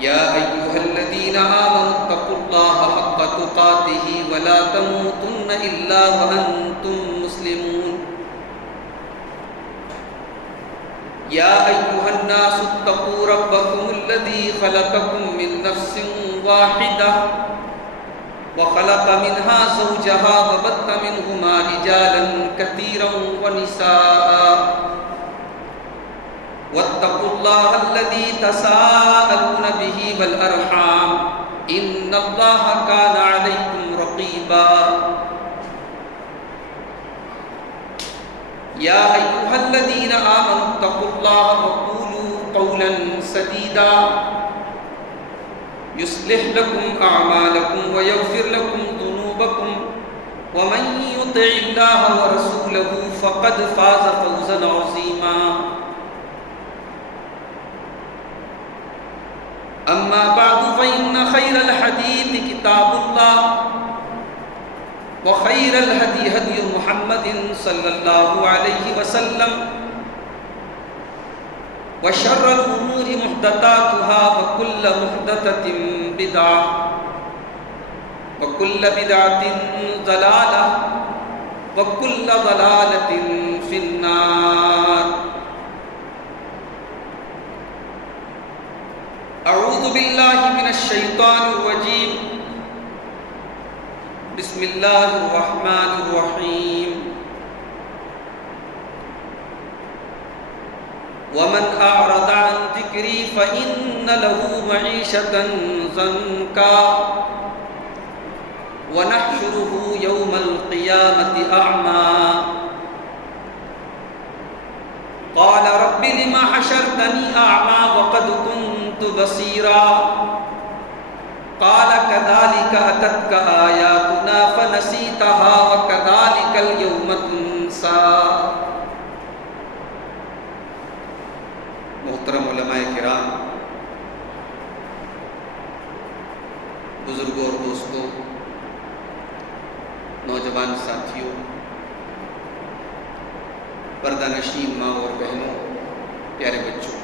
يا أيها الذين آمنوا اتقوا الله حق تقاته ولا تموتن إلا وأنتم مسلمون يا أيها الناس اتقوا ربكم الذي خلقكم من نفس واحدة وخلق منها زوجها وبث منهما رجالا كثيرا ونساء واتقوا الله الذي تساءلون به والأرحام إن الله كان عليكم رقيبا يا أيها الذين آمنوا اتقوا الله وقولوا قولا سديدا يصلح لكم أعمالكم ويغفر لكم ذنوبكم ومن يطع الله ورسوله فقد فاز فوزا عظيما أما بعد فإن خير الحديث كتاب الله وخير الهدي هدي محمد صلى الله عليه وسلم وشر الأمور محدثاتها وكل محدثة بدعة وكل بدعة ضلالة وكل ضلالة في النار أعوذ بالله من الشيطان الرجيم بسم الله الرحمن الرحيم ومن أعرض عن ذكري فإن له معيشة ضنكا ونحشره يوم القيامة أعمى قال رب لما حشرتني أعمى وقد كنت بصيرا قال كذلك أتتك آياتنا فنسيتها وكذلك اليوم تنسى. محترم علماء کرام، بزرگوں اور دوستوں، نوجوان ساتھیوں، پردہ نشین ماں اور بہنوں، پیارے بچوں،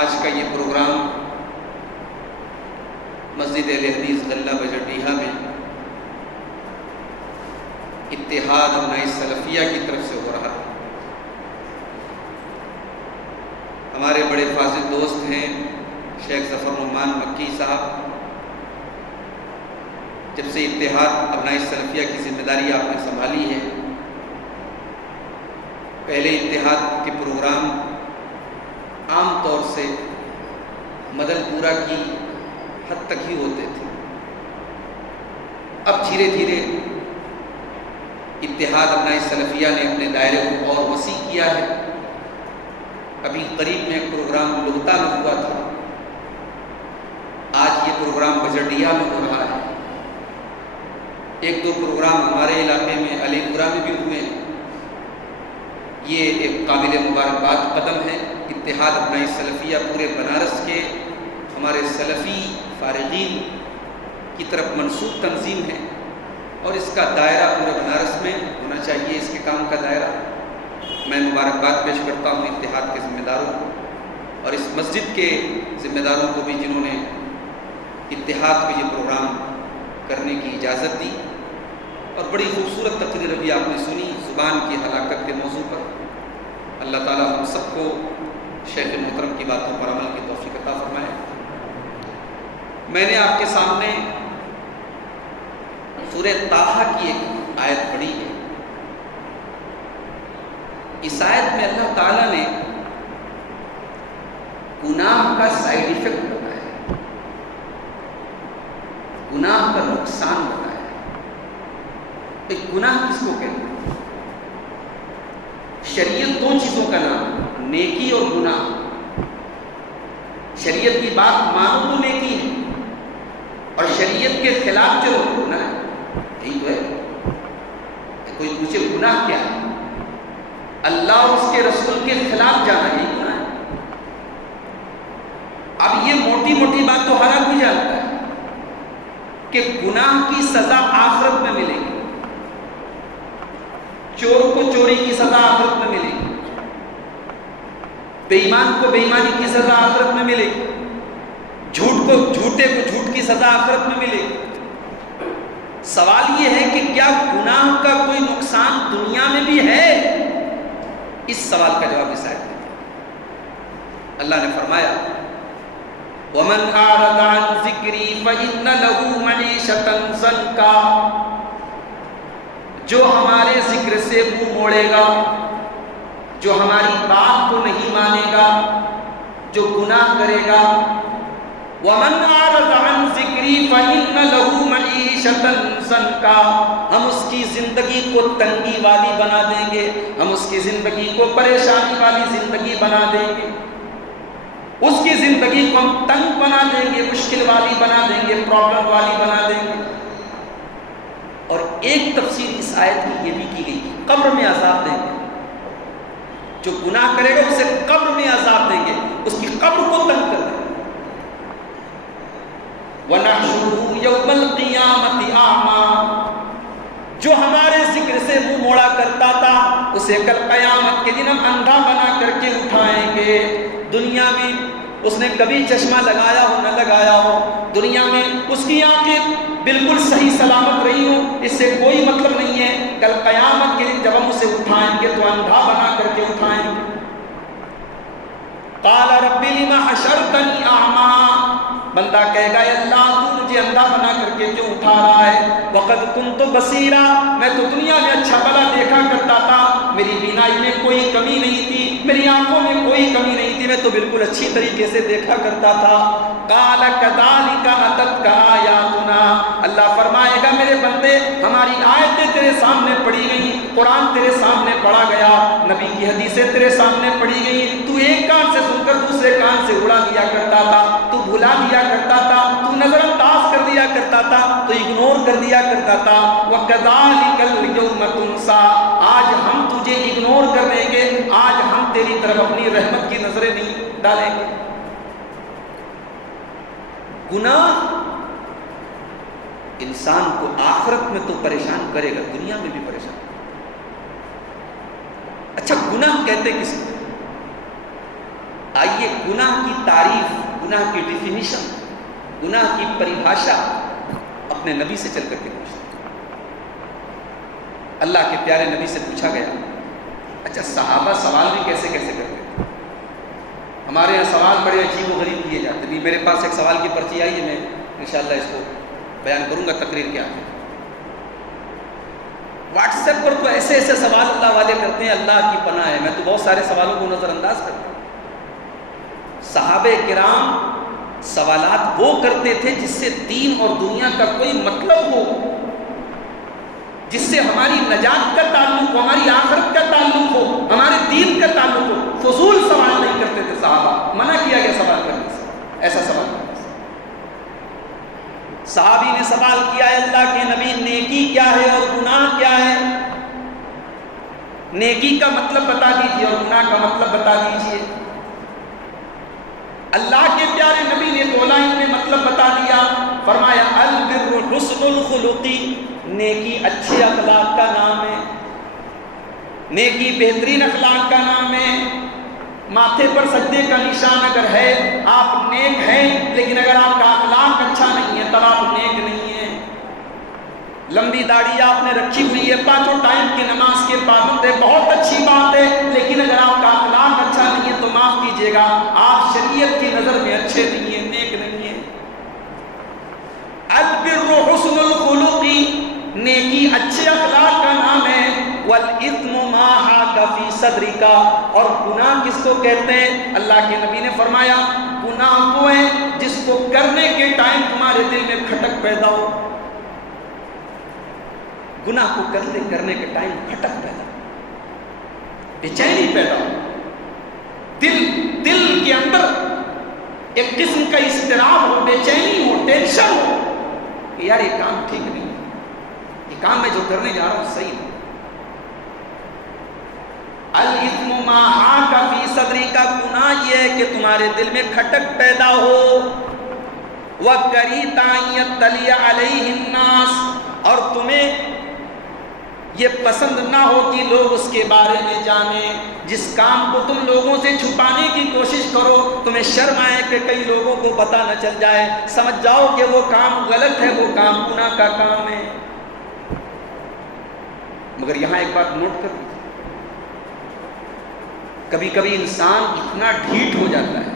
آج کا یہ پروگرام مسجد اہل حدیث غلہ بجردیہا میں اتحاد ابناء سلفیہ کی طرف سے ہو رہا ہے. ہمارے بڑے فاضل دوست ہیں شیخ ظفر نعمان مکی صاحب. جب سے اتحاد ابناء سلفیہ کی ذمہ داری آپ نے سنبھالی ہے، پہلے اتحاد کے پروگرام عام طور سے مدن پورہ کی حد تک ہی ہوتے تھے. اب دھیرے دھیرے اتحاد ابناء سلفیہ نے اپنے دائرے کو اور وسیع کیا ہے. ابھی قریب میں ایک پروگرام لوہتا میں ہوا تھا، آج یہ پروگرام بجردیہ میں ہو رہا ہے. ایک دو پروگرام ہمارے علاقے میں علی پورہ میں بھی ہوئے ہیں. یہ ایک قابل مبارکباد قدم ہے. اتحاد ابناء سلفیہ پورے بنارس کے ہمارے سلفی فارغین کی طرف منسوب تنظیم ہے اور اس کا دائرہ پورے بنارس میں ہونا چاہیے. اس کے کام کا دائرہ میں مبارکباد پیش کرتا ہوں اتحاد کے ذمہ داروں کو اور اس مسجد کے ذمہ داروں کو بھی جنہوں نے اتحاد کو یہ پروگرام کرنے کی اجازت دی. اور بڑی خوبصورت تقریر ابھی آپ نے سنی زبان کی ہلاکت کے موضوع پر. اللہ تعالیٰ ہم سب کو شیخ محترم کی باتوں پر عمل کی توفیق عطا فرمائے. میں نے آپ کے سامنے سورہ طٰہٰ کی ایک آیت پڑھی ہے. اس آیت میں اللہ تعالیٰ نے گناہ کا سائیڈ ایفیکٹ بتایا، گناہ کا نقصان بتایا. ایک گناہ کس کو کہتے ہیں؟ شریعت دو چیزوں کا نام، نیکی اور گناہ. شریعت کی بات مانو تو نیکی ہے اور شریعت کے خلاف جو گناہ ہے. یہی تو ہے. کوئی پوچھے گناہ کیا ہے؟ اللہ اور اس کے رسول کے خلاف جانا یہی گناہ ہے. اب یہ موٹی موٹی بات تو ہر آدمی جانتا ہے کہ گناہ کی سزا آخرت میں ملے گی. چور کو چوری کی سزا آخرت میں ملے گی. بے ایمان کو بے ایمانی کی سزا آخرت میں ملے گی، جھوٹے کو جھوٹ کی سزا آخرت میں ملے گی۔ سوال یہ ہے کہ کیا گناہ کا کوئی نقصان دنیا میں بھی ہے؟ اس سوال کا جواب اس آیت میں اللہ نے فرمایا وَمَنْ أَعْرَضَ عَنْ ذِكْرِي فَإِنَّ لَهُ مَعِيشَةً ضَنْكًا، جو ہمارے ذکر سے منہ موڑے گا، جو ہماری بات کو نہیں مانے گا، جو گناہ کرے گا، وَمَنْ أَعْرَضَ عَنْ ذِكْرِي فَإِنَّ لَهُ مَعِيشَةً ضَنْكًا، ہم اس کی زندگی کو تنگی والی بنا دیں گے، ہم اس کی زندگی کو پریشانی والی زندگی بنا دیں گے، اس کی زندگی کو ہم تنگ بنا دیں گے، مشکل والی بنا دیں گے، پرابلم والی بنا دیں گے۔ اور ایک تفسیر اس آیت کی یہ بھی کی گئی قبر میں عذاب دیں گے، جو گناہ کرے گا اسے قبر میں عذاب دیں گے، اس کی قبر کو تنگ کر دیں گے۔ وَنَحْشُرُهُ يَوْمَ الْقِيَامَةِ أَعْمَى، جو ہمارے ذکر سے منہ موڑا کرتا تھا اسے کل قیامت کے دن ہم اندھا بنا کر کے اٹھائیں گے۔ دنیا میں اس نے کبھی چشمہ لگایا ہو نہ لگایا ہو، دنیا میں اس کی آنکھیں بالکل صحیح سلامت رہی ہو، اس سے کوئی مطلب نہیں ہے، کل قیامت کے دن جب ہم اسے اٹھائیں گے تو اندھا بنا کر کے اٹھائیں گے۔ قَالَ رَبِّ لِمَ حَشَرْتَنِي أَعْمَى، بندہ کہے گا اے اللہ تو مجھے اندھا بنا کر کے کیوں اٹھا رہا ہے؟ وَقَدْ كُنْتُ بَصِيرًا، میں تو دنیا میں اچھا بھلا دیکھا کرتا تھا، میری بینائی میں کوئی کمی نہیں تھی، میری آنکھوں میں کوئی کمی نہیں تھی، میں تو بالکل اچھی طریقے سے دیکھا کرتا تھا۔ قَالَ كَذَلِكَ أَتَتْكَ آيَاتُنَا، اللہ فرمائے گا میرے بندے ہماری آیتیں تیرے سامنے پڑھی گئی، قرآن تیرے سامنے پڑھا گیا، نبی کی حدیثیں تیرے سامنے پڑھی گئی، تو ایک کان سے سن کر دوسرے کان سے اڑا دیا کرتا تھا، تو بھلا دیا کرتا تھا، تو نظر انداز کر دیا کرتا تھا، تو اگنور کر دیا کرتا تھا۔ وَكَذَلِكَ الْيَوْمَ تُنْسَىٰ، آج ہم تجھے اگنور کر دیں گے، آج ہم تیری طرف اپنی رحمت کی نظریں نہیں ڈالیں گے۔ گناہ انسان کو آخرت میں تو پریشان کرے گا، دنیا میں بھی پریشان۔ اچھا گناہ کہتے کس کو؟ آئیے گناہ کی تعریف، گناہ کی ڈیفینیشن، گناہ کی پریبھاشا اپنے نبی سے چل کر کے پوچھتے۔ اللہ کے پیارے نبی سے پوچھا گیا۔ اچھا صحابہ سوال بھی کیسے کیسے کرتے تھے؟ ہمارے یہاں سوال بڑے عجیب و غریب کیے جاتے ہیں۔ میرے پاس ایک سوال کی پرچی آئی ہے، میں انشاءاللہ اس کو بیان کروں گا تقریر کے آخر۔ واٹس ایپ پر تو ایسے ایسے سوال اللہ والے کرتے ہیں، اللہ کی پناہ ہے، میں تو بہت سارے سوالوں کو نظر انداز کرتا ہوں۔ صحابہ کرام سوالات وہ کرتے تھے جس سے دین اور دنیا کا کوئی مطلب ہو، جس سے ہماری نجات کا تعلق ہو، ہماری آخرت کا تعلق ہو، ہمارے دین کا تعلق ہو۔ فضول سوال نہیں کرتے تھے صحابہ، منع کیا گیا سوال کرنے سے، ایسا سوال کرنے سے۔ صحابی نے سوال کیا ہے اللہ کے نبی نیکی کیا ہے اور گناہ کیا ہے؟ نیکی کا مطلب بتا دیجیے اور گناہ کا مطلب بتا دیجیے۔ اللہ کے پیارے نبی نے دو لائن میں مطلب بتا دیا، فرمایا البر حسن الخلقی، نیکی اچھے اخلاق کا نام ہے، نیکی بہترین اخلاق کا نام ہے۔ ماتھے پر سجدے کا نشان اگر ہے، آپ نیک ہیں، لیکن اگر آپ کا اخلاق اچھا نہیں ہے تب آپ نیک نہیں ہیں۔ لمبی داڑھی آپ نے رکھی ہوئی ہے، پانچوں ٹائم کی نماز کے پابند ہے، بہت اچھی بات ہے، لیکن اگر آپ کا اخلاق اچھا نہیں ہے تو معاف کیجیے گا، آپ شریعت کی نظر میں اچھے نہیں ہیں، نیک نہیں ہیں۔ البر حسن الخلق، نیکی اچھے اخلاق کا نام ہے۔ والاثم ما حاک فی صدرک، اور گناہ کس کو کہتے ہیں؟ اللہ کے نبی نے فرمایا گناہ وہ ہے جس کو کرنے کے ٹائم تمہارے دل میں کھٹک پیدا ہو۔ گناہ کو کرنے کے ٹائم کھٹک پیدا ہو، بے چینی پیدا ہو، دل کے اندر ایک قسم کا اضطراب ہو، بے چینی ہو، ٹینشن ہو کہ یار یہ کام ٹھیک نہیں ہے، یہ کام میں جو کرنے جا رہا ہوں صحیح نہیں۔ الاثم ما حاک فی صدری، کا گناہ یہ ہے کہ تمہارے دل میں کھٹک پیدا ہو۔ وَكَرِهْتَ أَن يَطَّلِعَ عَلَيْهِ النَّاسُ، اور تمہیں یہ پسند نہ ہو کہ لوگ اس کے بارے میں جانیں. جس کام کو تم لوگوں سے چھپانے کی کوشش کرو تمہیں شرم آئے کہ کئی لوگوں کو پتہ نہ چل جائے, سمجھ جاؤ کہ وہ کام غلط ہے, وہ کام گناہ کا کام ہے. مگر یہاں ایک بات نوٹ کر لیجیے, کبھی کبھی انسان اتنا ڈھیٹ ہو جاتا ہے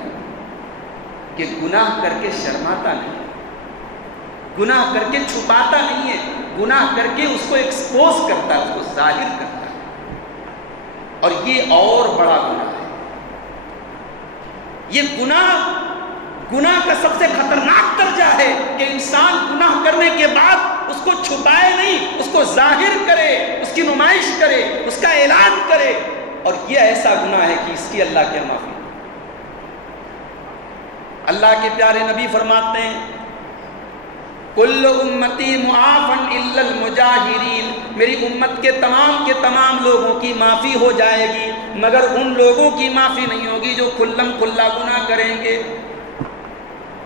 کہ گناہ کر کے شرماتا نہیں, گناہ کر کے چھپاتا نہیں ہے, گناہ کر کے اس کو ایکسپوز کرتا ہے, اس کو ظاہر کرتا ہے. اور یہ اور بڑا گناہ ہے. یہ گناہ کا سب سے خطرناک درجہ ہے کہ انسان گناہ کرنے کے بعد اس کو چھپائے نہیں, اس کو ظاہر کرے, اس کی نمائش کرے, اس کا اعلان کرے. اور یہ ایسا گناہ ہے کہ اس کی اللہ کے معافی. اللہ کے پیارے نبی فرماتے ہیں کل امتی معافن الا المجاہرین, میری امت کے تمام لوگوں کی معافی ہو جائے گی مگر ان لوگوں کی معافی نہیں ہوگی جو کھلم کھلا گناہ کریں گے.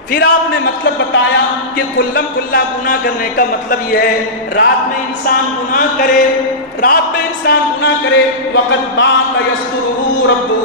پھر آپ نے مطلب بتایا کہ کھلم کھلا گناہ کرنے کا مطلب یہ ہے رات میں انسان گناہ کرے وقت بات یسترہ ربہ,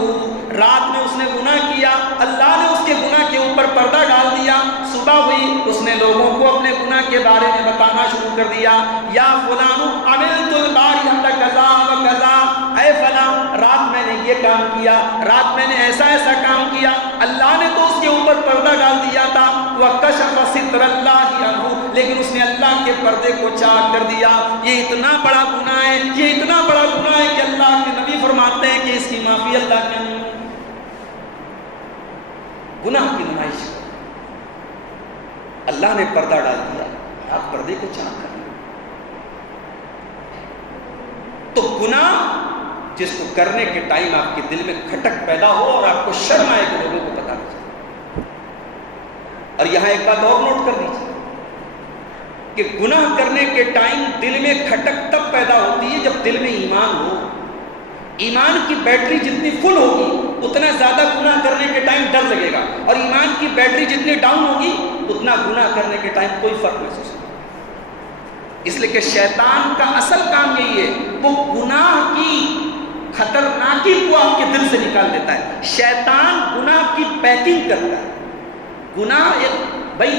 رات میں اس نے گناہ کیا, اللہ نے اس کے گناہ کے اوپر پردہ ڈال دیا, صبح ہوئی اس نے لوگوں کو اپنے گناہ کے بارے میں بتانا شروع کر دیا. یا فلان عملت البارحہ کذا و کذا, اے فلاں رات میں نے یہ کام کیا, رات میں نے ایسا کام کیا, اللہ نے تو اس کے اوپر پردہ ڈال دیا تھا. وَكَشَفَ سِتْرَ اللَّهِ عَنْهُ, لیکن اس نے اللہ کے پردے کو چاک کر دیا. یہ اتنا بڑا گناہ ہے, یہ اتنا بڑا گناہ ہے کہ اللہ کے نبی فرماتے ہیں کہ اس کی معافی اللہ کے نہیں. گناہ کی نمائش اللہ نے پردہ ڈال دیا, آپ پردے کو چاک کر لیں. تو گناہ جس کو کرنے کے ٹائم آپ کے دل میں کھٹک پیدا ہو اور آپ کو شرم آئے کہ لوگوں کو پتہ نہ چلے. اور یہاں ایک بات اور نوٹ کر لیجیے کہ گناہ کرنے کے ٹائم دل میں کھٹک تب پیدا ہوتی ہے جب دل میں ایمان ہو. ایمان کی بیٹری جتنی فل ہوگی اتنا زیادہ گناہ کرنے کے ٹائم ڈر لگے گا, اور ایمان کی بیٹری جتنی ڈاؤن ہوگی اتنا گناہ کرنے کے ٹائم کوئی فرق محسوس نہیں. اس لیے کہ شیطان کا اصل کام یہی ہے, وہ گناہ کی خطرناکی کو آپ کے دل سے نکال دیتا ہے. شیطان گناہ کی پیکنگ کرتا ہے. گناہ ایک بھائی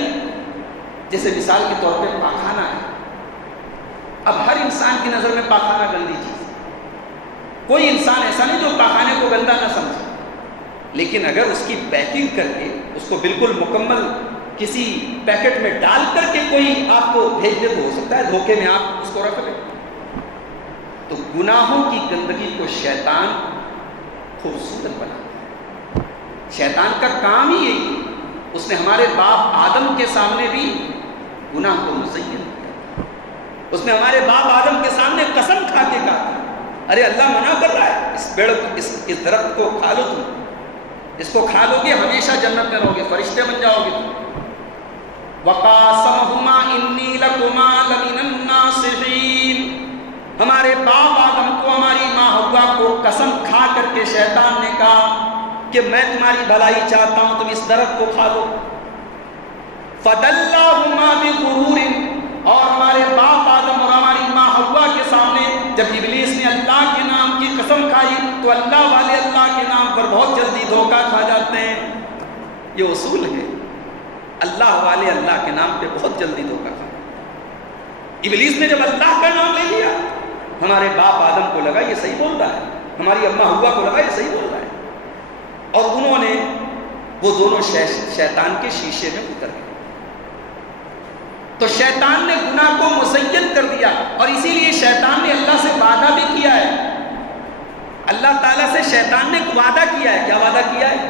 جیسے مثال کے طور پہ پاخانہ ہے. اب ہر انسان کی نظر میں پاخانہ گندی چیز, کوئی انسان ایسا نہیں جو پاخانے کو گندا نہ سمجھے, لیکن اگر اس کی پیکنگ کر کے اس کو بالکل مکمل کسی پیکٹ میں ڈال کر کے کوئی آپ کو بھیج دے تو ہو سکتا ہے دھوکے میں آپ اس کو رکھ لیں. تو گناہوں کی گندگی کو شیطان خوبصورت بناتا ہے. شیطان کا کام ہی یہی ہے. اس نے ہمارے باپ آدم کے سامنے بھی گناہ کو مزین کیا. اس نے ہمارے باپ آدم کے سامنے قسم کھا کے کہا ارے اللہ منع کر رہا ہے, اس پیڑ اس درخت کو کھا لو, تم اس کو کھا لو گے ہمیشہ جنت میں رہو گے, فرشتے بن جاؤ گے تم. وَقَاسَمَهُمَا إِنِّي لَكُمَا لَمِنَ النَّاصِحِينَ, ہمارے باپ آدم کو ہماری ماں حوا کو قسم کھا کر کے شیطان نے کہا کہ میں تمہاری بھلائی چاہتا ہوں, تم اس درخت کو کھا لو. فَدَلَّاهُمَا بِغُرُورٍ, اور ہمارے باپ آدم اور ہماری ماں حوا کے سامنے جب ابلیس نے اللہ کے نام کی قسم کھائی تو اللہ والے اللہ کے نام پر بہت جلدی دھوکہ کھا جاتے ہیں. یہ اصول ہے, اللہ والے اللہ کے نام پہ بہت جلدی دھوکہ کھا. ابلیس نے جب اللہ کا نام لے لیا, ہمارے باپ آدم کو لگا یہ صحیح بول رہا ہے, ہماری اماں حوا کو لگا یہ صحیح بول رہا ہے, اور انہوں نے وہ دونوں شیطان کے شیشے میں اتر گئے. تو شیطان نے گناہ کو مزین کر دیا, اور اسی لیے شیطان نے اللہ سے وعدہ بھی کیا ہے. اللہ تعالیٰ سے شیطان نے وعدہ کیا ہے. کیا وعدہ کیا ہے؟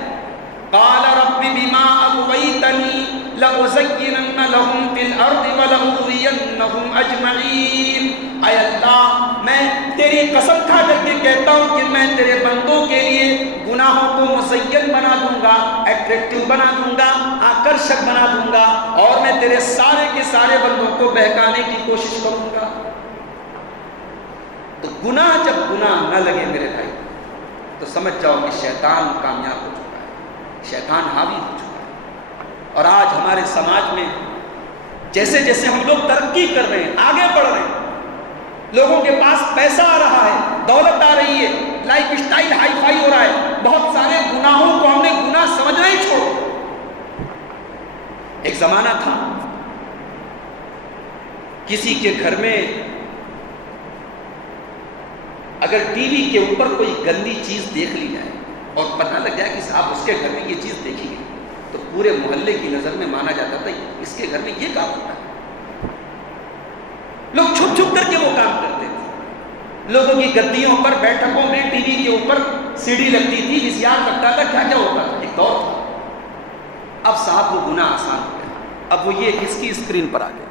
قال رب بما اغويتني لأزينن لهم في الارض ولأغوينهم اجمعين. اے اللہ میں تیری قسم کھا کر کے کہتا ہوں کہ میں تیرے بندوں کے لیے گناہوں کو مزین بنا دوں گا, اٹریکٹیو بنا دوں گا, آکرشک بنا دوں گا, اور میں تیرے سارے کے سارے بندوں کو بہکانے کی کوشش کروں گا. تو گناہ جب گناہ نہ لگے میرے بھائی تو سمجھ جاؤ کہ شیطان کامیاب ہو چکا ہے, شیطان حاوی ہو چکا ہے. اور آج ہمارے سماج میں جیسے جیسے ہم لوگ ترقی کر رہے ہیں, آگے بڑھ رہے ہیں, لوگوں کے پاس پیسہ آ رہا ہے، دولت آ رہی ہے، لائف اسٹائل ہائی فائی ہو رہا ہے، بہت سارے گناہوں کو ہم نے گناہ سمجھنا ہی چھوڑ۔ ایک زمانہ تھا کسی کے گھر میں اگر ٹی وی کے اوپر کوئی گندی چیز دیکھ لی جائے اور پتہ لگ جائے کہ صاحب اس کے گھر میں یہ چیز دیکھی گئی، تو پورے محلے کی نظر میں مانا جاتا تھا اس کے گھر میں یہ کام ہوتا ہے۔ لوگ چھپ چھپ کر کے وہ کام کرتے تھے، لوگوں کی گدیوں پر، بیٹھکوں میں ٹی وی کے اوپر سی ڈی لگتی تھی، ویسیار لگتا تھا، کیا کیا ہوتا تھا، ایک دور تھا۔ اب صاحب وہ گناہ آسان ہو گیا، اب وہ یہ اس کی اسکرین پر آ گیا۔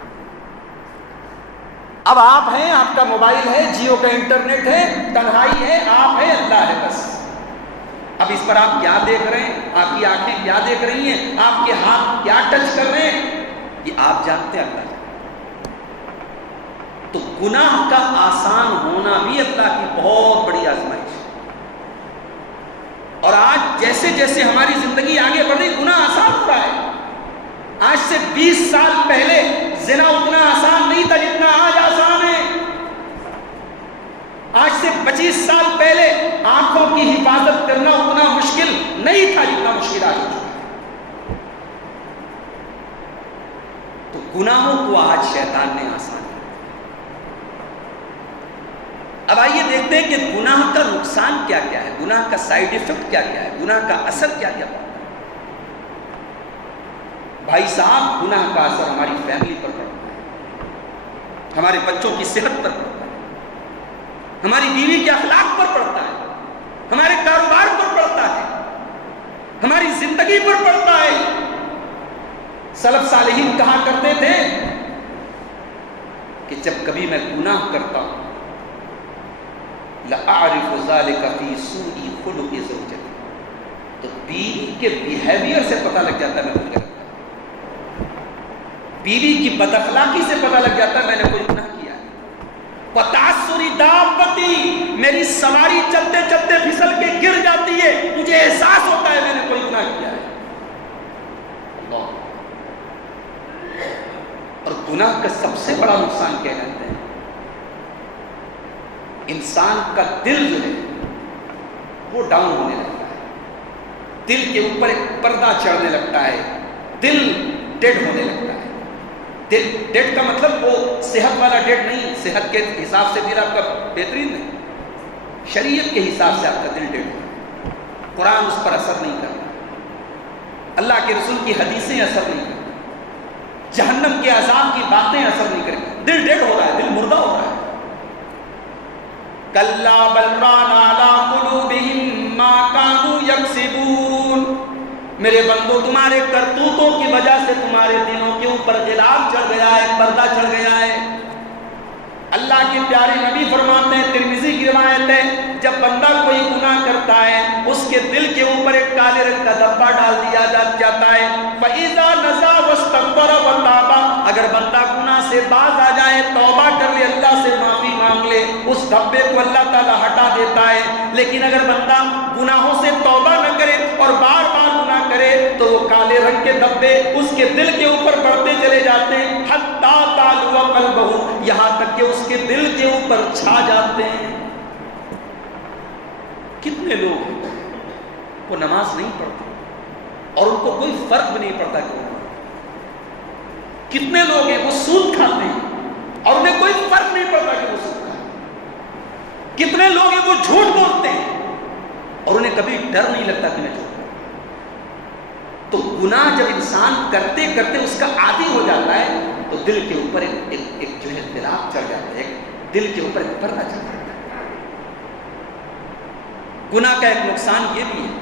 اب آپ ہیں، آپ کا موبائل ہے، جیو کا انٹرنیٹ ہے، تنہائی ہے، آپ ہیں، اللہ ہے، بس۔ اب اس پر آپ کیا دیکھ رہے ہیں، آپ کی آنکھیں کیا دیکھ رہی ہیں، آپ کے ہاتھ کیا ٹچ کر رہے ہیں، یہ آپ جانتے ہیں، اللہ جانتے۔ تو گناہ کا آسان ہونا بھی اللہ کی بہت بڑی آزمائش ہے۔ اور آج جیسے جیسے ہماری زندگی آگے بڑھ رہی، گناہ آسان ہو رہا ہے۔ آج سے 20 سال پہلے زنا اتنا آسان نہیں تھا جتنا آج آسان ہے۔ آج سے 25 سال پہلے آنکھوں کی حفاظت کرنا اتنا مشکل نہیں تھا جتنا مشکل آج ہو چکا ہے۔ تو گناہوں کو آج شیطان نے آسان کیا۔ اب آئیے دیکھتے ہیں کہ گناہ کا نقصان کیا کیا ہے، گناہ کا سائیڈ ایفیکٹ کیا کیا ہے، گناہ کا اثر کیا کیا ہے۔ بھائی صاحب، گناہ کا اثر ہماری فیملی پر پڑتا ہے، ہمارے بچوں کی صحت پر پڑتا ہے، ہماری بیوی کے اخلاق پر پڑتا ہے، ہمارے کاروبار پر پڑتا ہے، ہماری زندگی پر پڑتا ہے۔ سلف صالحین کہا کرتے تھے کہ جب کبھی میں گناہ کرتا ہوں لَأَعْرِفُ ذَلِكَ فِي سُوءِ خُلُقِ زَوْجَتِي، تو بیوی کے بیہیویئر سے پتہ لگ جاتا ہے میں کچھ غلط، بیوی کی بد اخلاقی سے پتہ لگ جاتا ہے میں نے کوئی گناہ کیا ہے۔ وَتَعَثُّرِ دَابَّتِي، میری سواری چلتے چلتے پھسل کے گر جاتی ہے، مجھے احساس ہوتا ہے میں نے کوئی گناہ کیا ہے۔ اللہ۔ اور گناہ کا سب سے بڑا نقصان کیا جانتے ہیں؟ انسان کا دل جو ہے وہ ڈاؤن ہونے لگتا ہے، دل کے اوپر ایک پردہ چڑھنے لگتا ہے، دل ڈیڈ ہونے لگتا ہے۔ ڈیڈ کا مطلب وہ صحت والا ڈیڈ نہیں، صحت کے حساب سے دل آپ کا بہترین نہیں، شریعت کے حساب سے آپ کا دل ڈیڈ ہے۔ قرآن اس پر اثر نہیں کرتا، اللہ کے رسول کی حدیثیں اثر نہیں کرتی، جہنم کے عذاب کی باتیں اثر نہیں کرتی، دل ڈیڈ ہو رہا ہے، دل مردہ ہو رہا ہے۔ کَلَّا بَلْ رَانَ عَلَىٰ قُلُوبِهِمْ مَا كَانُوا يَكْسِبُونَ، میرے بندو تمہارے کرتوتوں کی وجہ سے تمہارے دلوں کے اوپر غلاف چڑھ گیا ہے، پردہ چڑھ گیا ہے۔ اللہ کے پیارے نبی فرماتے ہیں، ترمذی کی روایت ہے، جب بندہ کوئی گناہ کرتا ہے اس کے دل کے اوپر ایک کالے رنگ کا دھبا ڈال دیا جاتا ہے۔ فَإِذَا نَزَا وَاسْتَغْفَرَ وَتَابَ، اگر بندہ گناہ سے باز آ جائے، توبہ کر لے، اللہ سے معافی مانگ لے، اس دھبے کو اللہ تعالیٰ ہٹا دیتا ہے۔ لیکن اگر بندہ گناہوں سے توبہ نہ کرے اور بار بار گناہ کرے تو وہ کالے رنگ کے دھبے اس کے دل کے اوپر بڑھتے چلے جاتے ہیں، حتیٰ تعلو قلبہ، یہاں تک کہ اس کے دل کے اوپر چھا جاتے ہیں۔ کتنے لوگ ہیں وہ نماز نہیں پڑھتے اور ان کو کوئی فرق بھی نہیں پڑتا کہ کتنے لوگ ہیں وہ سود کھاتے ہیں اور انہیں کوئی فرق نہیں پڑتا کہ وہ سود کھاتے ہیں، کتنے لوگ ہیں وہ جھوٹ بولتے ہیں اور انہیں کبھی ڈر نہیں لگتا کہ میں جھوٹ بولوں۔ تو گناہ جب انسان کرتے کرتے اس کا عادی ہو جاتا ہے تو دل کے اوپر ایک جو ہے غلاف چڑھ جاتا ہے، دل کے اوپر ایک پردہ چڑھ جاتا ہے۔ گناہ کا ایک نقصان یہ بھی ہے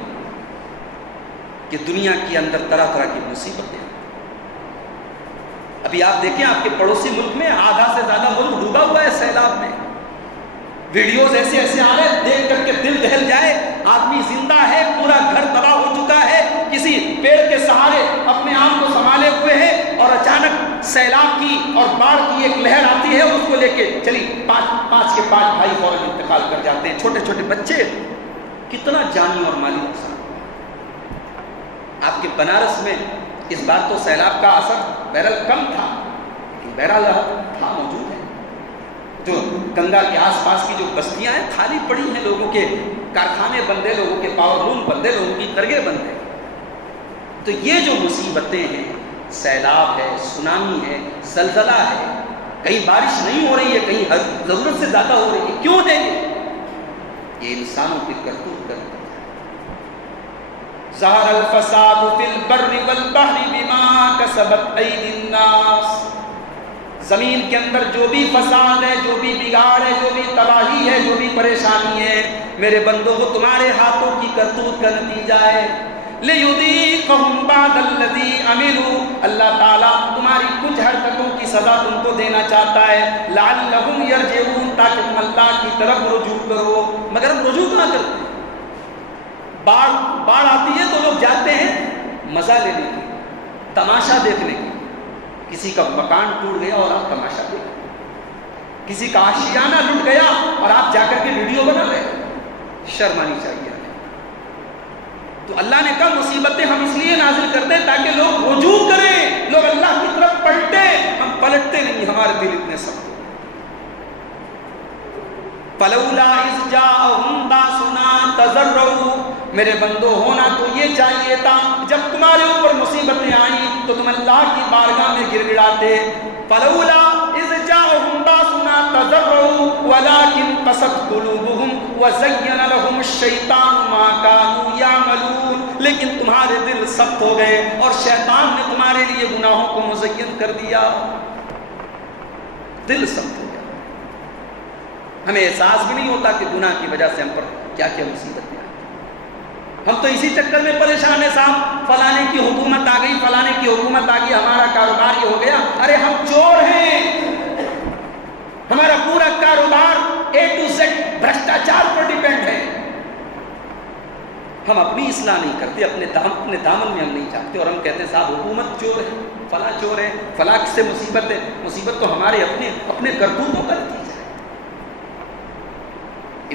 کہ دنیا کے اندر طرح طرح کی مصیبتیں ہیں۔ ابھی آپ دیکھیں آپ کے پڑوسی ملک میں آدھا سے زیادہ ملک ڈوبا ہوا ہے سیلاب میں، ویڈیوز ایسے ایسے آ رہے ہیں دیکھ کر کے دل دہل جائے، آدمی زندہ ہے، پورا گھر تباہ ہو چکا ہے، کسی پیڑ کے سہارے اپنے آپ کو سنبھالے ہوئے ہیں اور اچانک سیلاب کی اور باڑھ کی ایک لہر آتی ہے اور اس کو لے کے چلی پانچ کے پانچ بھائی فوراً انتقال کر جاتے ہیں، چھوٹے چھوٹے بچے، کتنا جانی اور مالی نقصان۔ آپ کے بنارس میں اس بار تو سیلاب کا اثر بہرحال کم تھا لیکن بہرحال تھا، موجود ہے۔ جو گنگا کے آس پاس کی جو بستیاں ہیں خالی پڑی ہیں، لوگوں کے کارخانے بندے، لوگوں کے پاور لوم بندے، لوگوں کی درگاہ بندے. تو یہ جو مصیبتیں ہیں، سیلاب ہے، سونامی ہے، زلزلہ ہے، کہیں بارش نہیں ہو رہی ہے، کہیں ضرورت سے زیادہ ہو رہی ہے، کیوں ہے یہ انسانوں کی کرتوت کرتے ہیں. ظہر الفساد فی البر والبحر بما کسبت ایدی الناس. زمین کے اندر جو بھی فساد ہے، جو بھی بگاڑ ہے، جو بھی تباہی ہے، جو بھی پریشانی ہے، میرے بندوں کو تمہارے ہاتھوں کی کرتوت کا نتیجہ ہے. لِيُذِيقَهُمْ بَعْضَ الَّذِي عَمِلُوا. اللہ تعالیٰ تمہاری کچھ حرکتوں کی سزا تم کو دینا چاہتا ہے. لَعَلَّهُمْ يَرْجِعُونَ. تاکہ تم اللہ کی طرف رجوع کرو. مگر ہم رجوع کہاں کرتے ہیں؟ باڑھ آتی ہے تو لوگ جاتے ہیں مزہ لینے کی، تماشا دیکھنے کی. کسی کا مکان ٹوٹ گیا اور آپ تماشا دیکھ، کسی کا آشیانہ لٹ گیا اور آپ جا کر کے ویڈیو بنا رہے. شرم آنی چاہیے. تو اللہ نے کہا مصیبتیں ہم اس لیے نازل کرتے ہیں تاکہ لوگ رجوع کریں، لوگ اللہ کی طرف پلٹیں. ہم پلٹتے نہیں، ہمارے دل اتنے سخت. فلولا اذ جاءهم باسنا تضرعوا. میرے بندو ہونا تو یہ چاہیے تھا جب تمہارے اوپر مصیبتیں آئیں تو تم اللہ کی بارگاہ میں گر گڑاتے. فلولا اذ جاءهم باسنا تضرعوا ولكن قست قلوبهم وزين لهم الشيطان ما كانوا يعملون. لیکن تمہارے دل سخت ہو گئے اور شیطان نے تمہارے لیے گناہوں کو مزین کر دیا. دل سخت ہو گیا. ہمیں احساس بھی نہیں ہوتا کہ گناہ کی وجہ سے ہم پر کیا کیا مصیبتیں آئی. ہم تو اسی چکر میں پریشان ہیں صاحب، فلانے کی حکومت آ گئی، فلانے کی حکومت آ گئی، ہمارا کاروبار یہ ہو گیا. ارے ہم چور ہیں، ہمارا پورا کاروبار A to Z بھرشٹاچار پر ڈیپینڈ ہے. ہم اپنی اصلاح نہیں کرتے، اپنے دامن میں ہم نہیں چاہتے اور ہم کہتے ہیں صاحب حکومت چور ہے، فلاں چور ہے، فلاں سے مصیبت ہے. مصیبت تو ہمارے اپنے کرتوتوں کا نتیجہ ہے.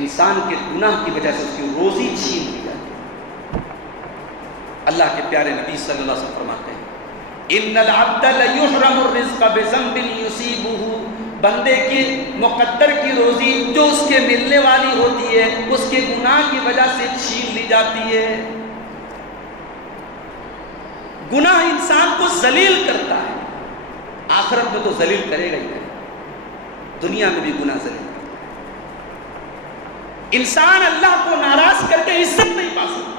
انسان کے گناہ کی وجہ سے اس کی روزی چھین لی جاتی ہے. اللہ کے پیارے نبی صلی اللہ علیہ وسلم فرماتے ہیں ان العبد لیحرم الرزق بذنب یصیبہ. بندے کی مقدر کی روزی جو اس کے ملنے والی ہوتی ہے اس کے گناہ کی وجہ سے چھین لی جاتی ہے. گناہ انسان کو ذلیل کرتا ہے، آخرت میں تو ذلیل کرے گا ہی کرے گا، دنیا میں بھی گناہ ذلیل. انسان اللہ کو ناراض کر کے عزت نہیں پا سکتا.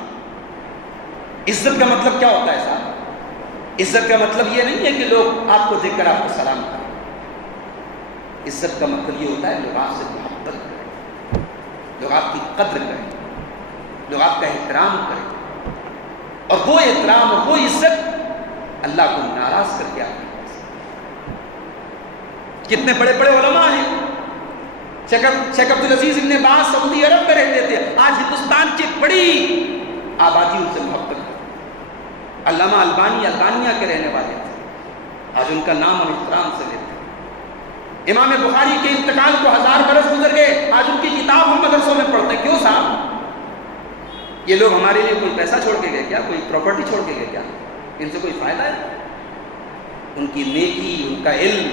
عزت کا مطلب کیا ہوتا ہے صاحب؟ عزت کا مطلب یہ نہیں ہے کہ لوگ آپ کو دیکھ کر آپ کو سلام کریں. عزت کا مطلب یہ ہوتا ہے لوگ آپ سے محبت کریں، لوگ آپ کی قدر کریں، لوگ آپ کا احترام کریں. اور وہ احترام اور وہ عزت اللہ کو ناراض کر کے آپ نہیں پا سکتے. کتنے بڑے بڑے علماء ہیں. شیخ عبدالعزیز ابن باز سعودی عرب میں رہتے تھے، آج ہندوستان کی بڑی آبادی ان سے محبت کرتی. علامہ البانیہ کے رہنے والے تھے، آج ان کا نام اور احترام سے لیتے ہیں. امام بخاری کے انتقال کو 1000 برس گزر گئے، آج ان کی کتاب ہم مدرسوں میں پڑھتے ہیں. کیوں صاحب؟ یہ لوگ ہمارے لیے کوئی پیسہ چھوڑ کے گئے کیا؟ کوئی پراپرٹی چھوڑ کے گئے کیا؟ ان سے کوئی فائدہ ہے؟ ان کی نیکی، ان کا علم،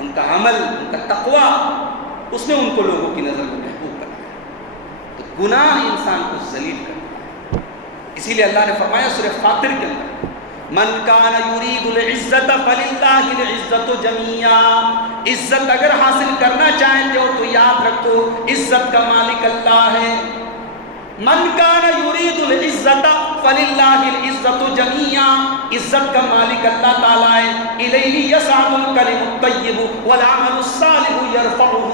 ان کا عمل، ان کا تقویٰ، اس نے ان کو لوگوں کی نظر میں محبوب بنایا. تو گناہ انسان کو ذلیل کرتا ہے. اسی لیے اللہ نے فرمایا سورہ فاطر کے اندر من کان یرید العزت فللہ العزت جمیعا. عزت اگر حاصل کرنا چاہتے ہو تو یاد رکھو عزت کا مالک اللہ ہے. من کان یرید العزت فللہ العزت جمیعا. عزت کا مالک اللہ تعالیٰ ہے. الیہ یصعد الکلم الطیب والعمل الصالح یرفعہ.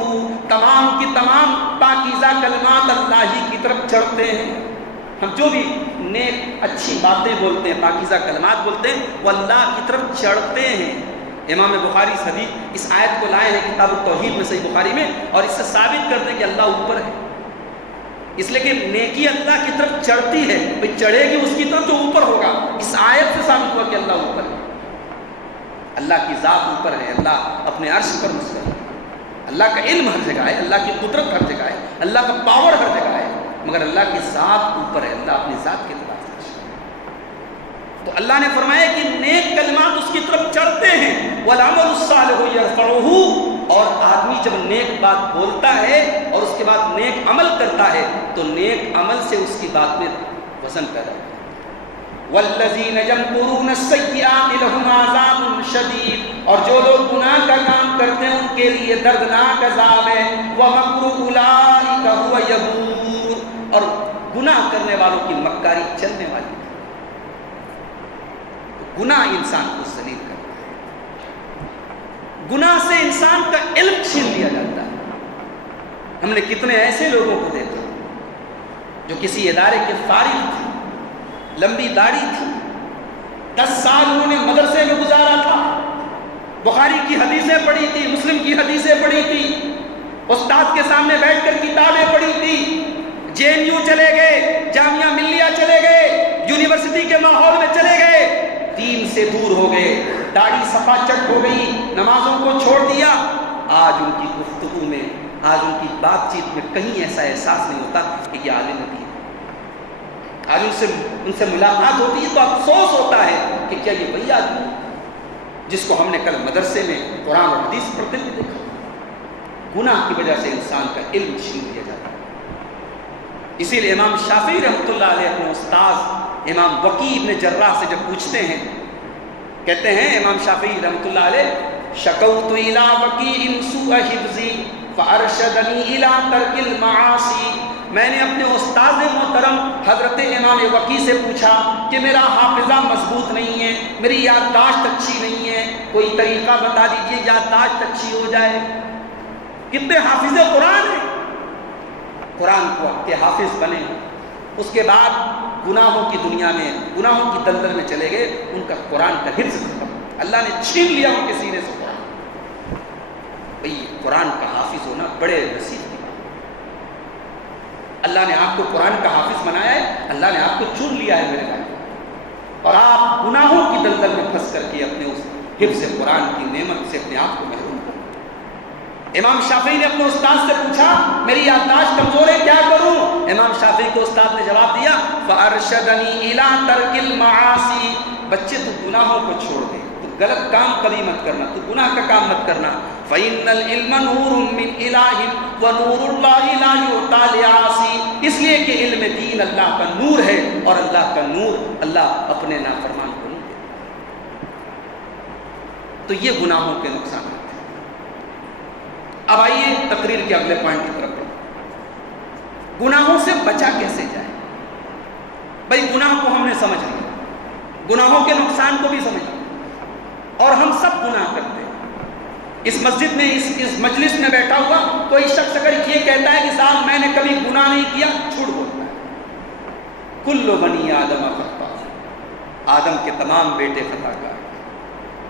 تمام کی تمام پاکیزہ کلمات اللہ ہی کی طرف چڑھتے ہیں. ہم جو بھی نیک اچھی باتیں بولتے ہیں، پاکیزہ کلمات بولتے ہیں، وہ اللہ کی طرف چڑھتے ہیں. امام بخاری اس آیت کو لائے ہیں کتاب التوحید میں، صحیح بخاری میں، اور اس سے ثابت کرتے ہیں کہ اللہ اوپر ہے. اس لیے کہ نیکی اللہ کی طرف چڑھتی ہے، بھئی چڑھے گی اس کی طرف جو اوپر ہوگا. اس آیت سے ثابت ہوا کہ اللہ اوپر ہے. اللہ کی ذات اوپر ہے، اللہ اپنے عرش پر مستقر ہے. اللہ کا علم ہر جگہ ہے، اللہ کی قدرت ہر جگہ ہے، اللہ کا پاور ہر جگہ ہے، مگر اللہ کی ذات اوپر ہے. اللہ اپنی ذات کی طرف تو اللہ نے فرمایا کہ نیک کلمات اس کی طرف چڑھتے ہیں. والعمل الصالح یرفعہ. اور آدمی جب نیک بات بولتا ہے اور اس کے بعد نیک عمل کرتا ہے تو نیک عمل سے اس کی بات میں وزن پیدا ہوتا ہے۔ والذین یمکرون السیئات لهم عذاب شدید، اور جو لوگ گناہ کا کام کرتے ہیں ان کے لیے دردناک عذاب ہے۔ ومکر اولئک هو یبور، اور گناہ کرنے والوں کی مکاری چلنے والی ہے۔ گناہ انسان کو ذلیل کرتا ہے، گناہ سے انسان کا علم چھین لیا جاتا ہے۔ ہم نے کتنے ایسے لوگوں کو دیکھا جو کسی ادارے کے فارغ تھے، لمبی داڑھی تھی، 10 سال انہوں نے مدرسے میں گزارا تھا، بخاری کی حدیثیں پڑھی تھی، مسلم کی حدیثیں پڑھی تھی، استاد کے سامنے بیٹھ کر کتابیں پڑھی تھی، JNU چلے گئے، جامعہ ملیہ چلے گئے، یونیورسٹی کے ماحول میں چلے گئے، دین سے دور ہو گئے، داڑھی صفا چٹ ہو گئی، نمازوں کو چھوڑ دیا۔ آج ان کی گفتگو میں، آج ان کی بات چیت میں کہیں ایسا احساس نہیں ہوتا کہ یہ عالم ہے۔ آج ان سے ملاقات ہوتی ہے تو افسوس ہوتا ہے کہ کیا یہ وہی آدمی جس کو ہم نے کل مدرسے میں قرآن اور حدیث پڑھتے ہوئے دیکھا؟ گناہ کی وجہ سے انسان کا علم چھین لیا جاتا ہے۔ اسی لیے امام شافعی رحمۃ اللہ علیہ اپنے استاد امام وکیع بن جراح سے جب پوچھتے ہیں، کہتے ہیں امام شافعی رحمۃ اللہ علیہ، شکوت الی وکیع سوء حفظی فارشدنی الی ترک المعاصی، میں نے اپنے استاد محترم حضرت امام وکیع سے پوچھا کہ میرا حافظہ مضبوط نہیں ہے، میری یادداشت اچھی نہیں ہے، کوئی طریقہ بتا دیجئے یادداشت اچھی ہو جائے۔ کتنے حافظ قرآن ہیں، قرآن کو کے حافظ بنے، اس کے بعد گناہوں کی دنیا میں، گناہوں کی دلدل میں چلے گئے، ان کا قرآن کا حفظ ختم، اللہ نے چھین لیا ان کے سینے سے قرآن۔ بھئی قرآن کا حافظ ہونا بڑے نصیب کی بات، اللہ نے آپ کو قرآن کا حافظ بنایا ہے، اللہ نے آپ کو چن لیا ہے میرے بھائی، اور آپ گناہوں کی دلدل میں پھنس کر کے اپنے اس حفظ قرآن کی نعمت سے اپنے آپ کو محروم کر۔ امام شافعی نے اپنے استاد سے پوچھا میری یادداشت کمزور ہے، کیا کروں؟ امام شافعی کو استاد نے جواب دیا، فارشدنی الی ترک المعاصی، بچے تو گناہوں کو چھوڑ دے، تو غلط کام کبھی مت کرنا، تو گناہ کا کام مت کرنا۔ فإن العلم نور من الہ ونور اللہ لا یعطی لعاصی، اس لیے کہ علم دین اللہ کا نور ہے اور اللہ کا نور اللہ اپنے نافرمان کو نہیں دیتا۔ تو یہ گناہوں کے نقصانات ہیں۔ اب آئیے تقریر کے اگلے پوائنٹ کی طرف بڑھیں، گناہوں سے بچا کیسے جائے؟ بھائی گناہ کو ہم نے سمجھ لیا، گناہوں کے نقصان کو بھی سمجھ لیا، اور ہم سب گناہ کرتے ہیں۔ اس مسجد میں اس مجلس میں بیٹھا ہوا کوئی شخص اگر یہ کہتا ہے کہ صاحب میں نے کبھی گناہ نہیں کیا، جھوٹ بولتا ہے۔ کل بنی آدم خطاء، آدم کے تمام بیٹے خطا کار،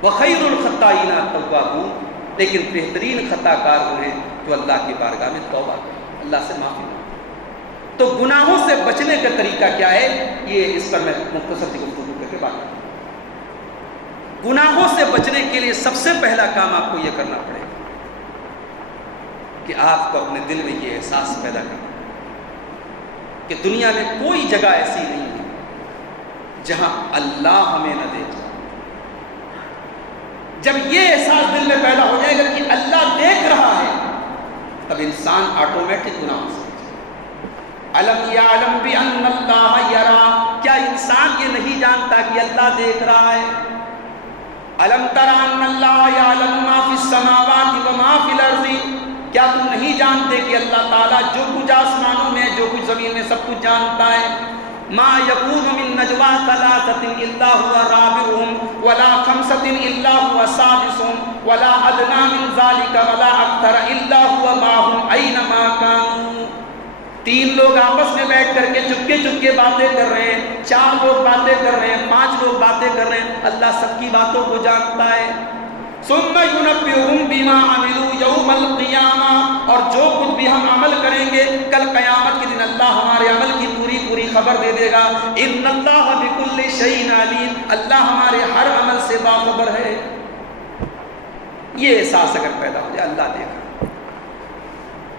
وخیر الخطائین التوابون، لیکن بہترین خطا کار وہ ہیں جو اللہ کی بارگاہ میں توبہ کریں، اللہ سے معافی مانگیں۔ تو گناہوں سے بچنے کا طریقہ کیا ہے، یہ اس پر میں مختصر سی گفتگو کر کے بات کروں۔ گناہوں سے بچنے کے لیے سب سے پہلا کام آپ کو یہ کرنا پڑے گا کہ آپ کو اپنے دل میں یہ احساس پیدا کرنا کہ دنیا میں کوئی جگہ ایسی نہیں ہے جہاں اللہ ہمیں نہ دیکھے۔ جب یہ احساس دل میں پیدا ہو جائے گا کہ اللہ دیکھ رہا ہے، تب انسان آٹومیٹک گناہوں سے بچے۔ الم یعلم بان اللہ یری، کیا انسان یہ نہیں جانتا کہ اللہ دیکھ رہا ہے؟ الم تر ان اللہ یعلم ما فی السماوات و ما فی الارض، کیا تم نہیں جانتے کہ اللہ تعالیٰ جو کچھ آسمانوں میں جو کچھ زمین میں سب کچھ جانتا ہے؟ ما یکون من نجوا ثلاثۃ الا هو رابعهم ولا خمسۃ الا هو سادسهم ولا ادنى من ذلك ولا اکثر الا هو معهم اینما كانوا۔ 3 لوگ آپس میں بیٹھ کر کے چپکے چپکے باتیں کر رہے ہیں، 4 لوگ باتیں کر رہے ہیں، 5 لوگ باتیں کر رہے ہیں، اللہ سب کی باتوں کو جانتا ہے۔ ثم ينبئهم بما عملوا يوم القیامہ، اور جو کچھ بھی ہم عمل کریں گے کل قیامت کے دن اللہ ہمارے عمل کی پوری خبر دے دے گا۔ ان اللہ بكل شيء علیم، اللہ ہمارے ہر عمل سے باخبر ہے۔ یہ احساس اگر پیدا ہو جائے اللہ دیکھ رہا،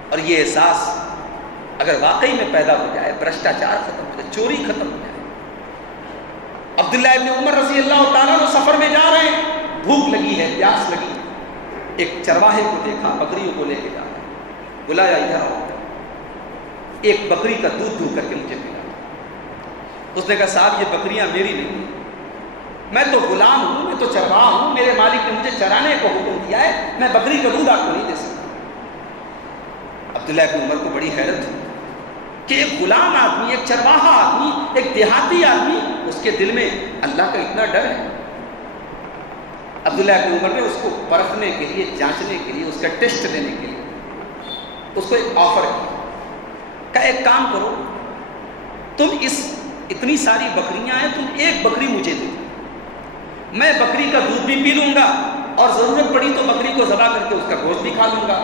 اور یہ احساس اگر واقعی میں پیدا ہو جائے، بھرشٹاچار ختم ہو جائے، چوری ختم ہو جائے۔ عبداللہ ابن عمر رضی اللہ تعالیٰ عنہ سفر میں جا رہے ہیں، بھوک لگی ہے، پیاس لگی ہے، ایک چرواہے کو دیکھا بکریوں کو لے کے جا رہا ہے، بلایا ادھر آؤ، ایک بکری کا دودھ دھو کر کے مجھے پلا۔ اس نے کہا صاحب یہ بکریاں میری نہیں ہیں، میں تو غلام ہوں، میں تو چرواہ ہوں، میرے مالک نے مجھے چرانے کو حکم دیا ہے، میں بکری کا دودھ آپ کو نہیں دے سکتا۔ عبداللہ ابن عمر کو بڑی حیرت ہوئی کہ ایک غلام آدمی، ایک چرواہا آدمی، ایک دیہاتی آدمی، اس کے دل میں اللہ کا اتنا ڈر ہے۔ عبداللہ ابن عمر نے اس کو پرکھنے کے لیے، جانچنے کے لیے، اس کا ٹیسٹ لینے کے لیے اس کو ایک آفر کیا، کہا ایک کام کرو، تم اتنی ساری بکریاں ہیں، تم ایک بکری مجھے دے دو، میں بکری کا دودھ بھی پی لوں گا اور ضرورت پڑی تو بکری کو ذبح کر کے اس کا گوشت بھی کھا لوں گا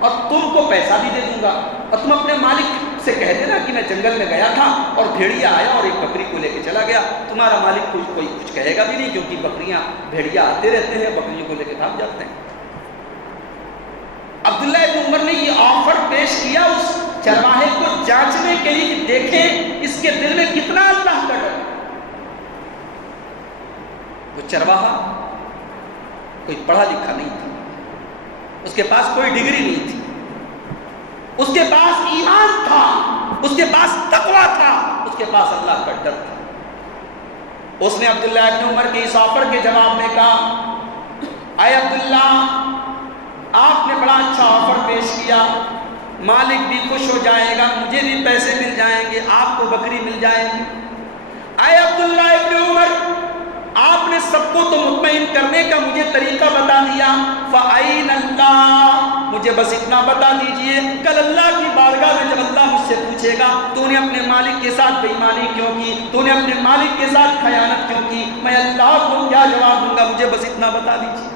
اور تم کو پیسہ بھی دے دوں گا، اور تم اپنے مالک سے کہہ دینا کہ میں جنگل میں گیا تھا اور بھیڑیا آیا اور ایک بکری کو لے کے چلا گیا، تمہارا مالک کوئی کچھ کہے گا بھی نہیں، کیونکہ بکریاں بھیڑیا آتے رہتے ہیں، بکریوں کو لے کے بھاگ جاتے ہیں۔ عبداللہ ابن عمر نے یہ آفر پیش کیا اس چرواہے کو جانچنے کے لیے کہ دیکھیں اس کے دل میں کتنا اللہ کا ڈر۔ وہ چرواہا کوئی پڑھا لکھا نہیں تھا، اس کے پاس کوئی ڈگری نہیں تھی، اس کے پاس ایمان تھا، اس کے پاس تقویٰ تھا، اس کے پاس اللہ کا ڈر تھا۔ اس نے عبداللہ ابن عمر کے اس آفر کے جواب میں کہا، اے عبداللہ آپ نے بڑا اچھا آفر پیش کیا، مالک بھی خوش ہو جائے گا، مجھے بھی پیسے مل جائیں گے، آپ کو بکری مل جائے گی۔ اے عبداللہ ابن عمر آپ نے سب کو تو مطمئن کرنے کا مجھے طریقہ بتا دیا، فَأَيْنَ اللَّهُ مجھے بس اتنا بتا دیجئے کل اللہ کی بارگاہ میں جب اللہ مجھ سے پوچھے گا تو نے اپنے مالک کے ساتھ بے ایمانی کیوں کی، تو نے اپنے مالک کے ساتھ خیانت کیوں کی، میں اللہ کو کیا جواب دوں گا، مجھے بس اتنا بتا دیجئے۔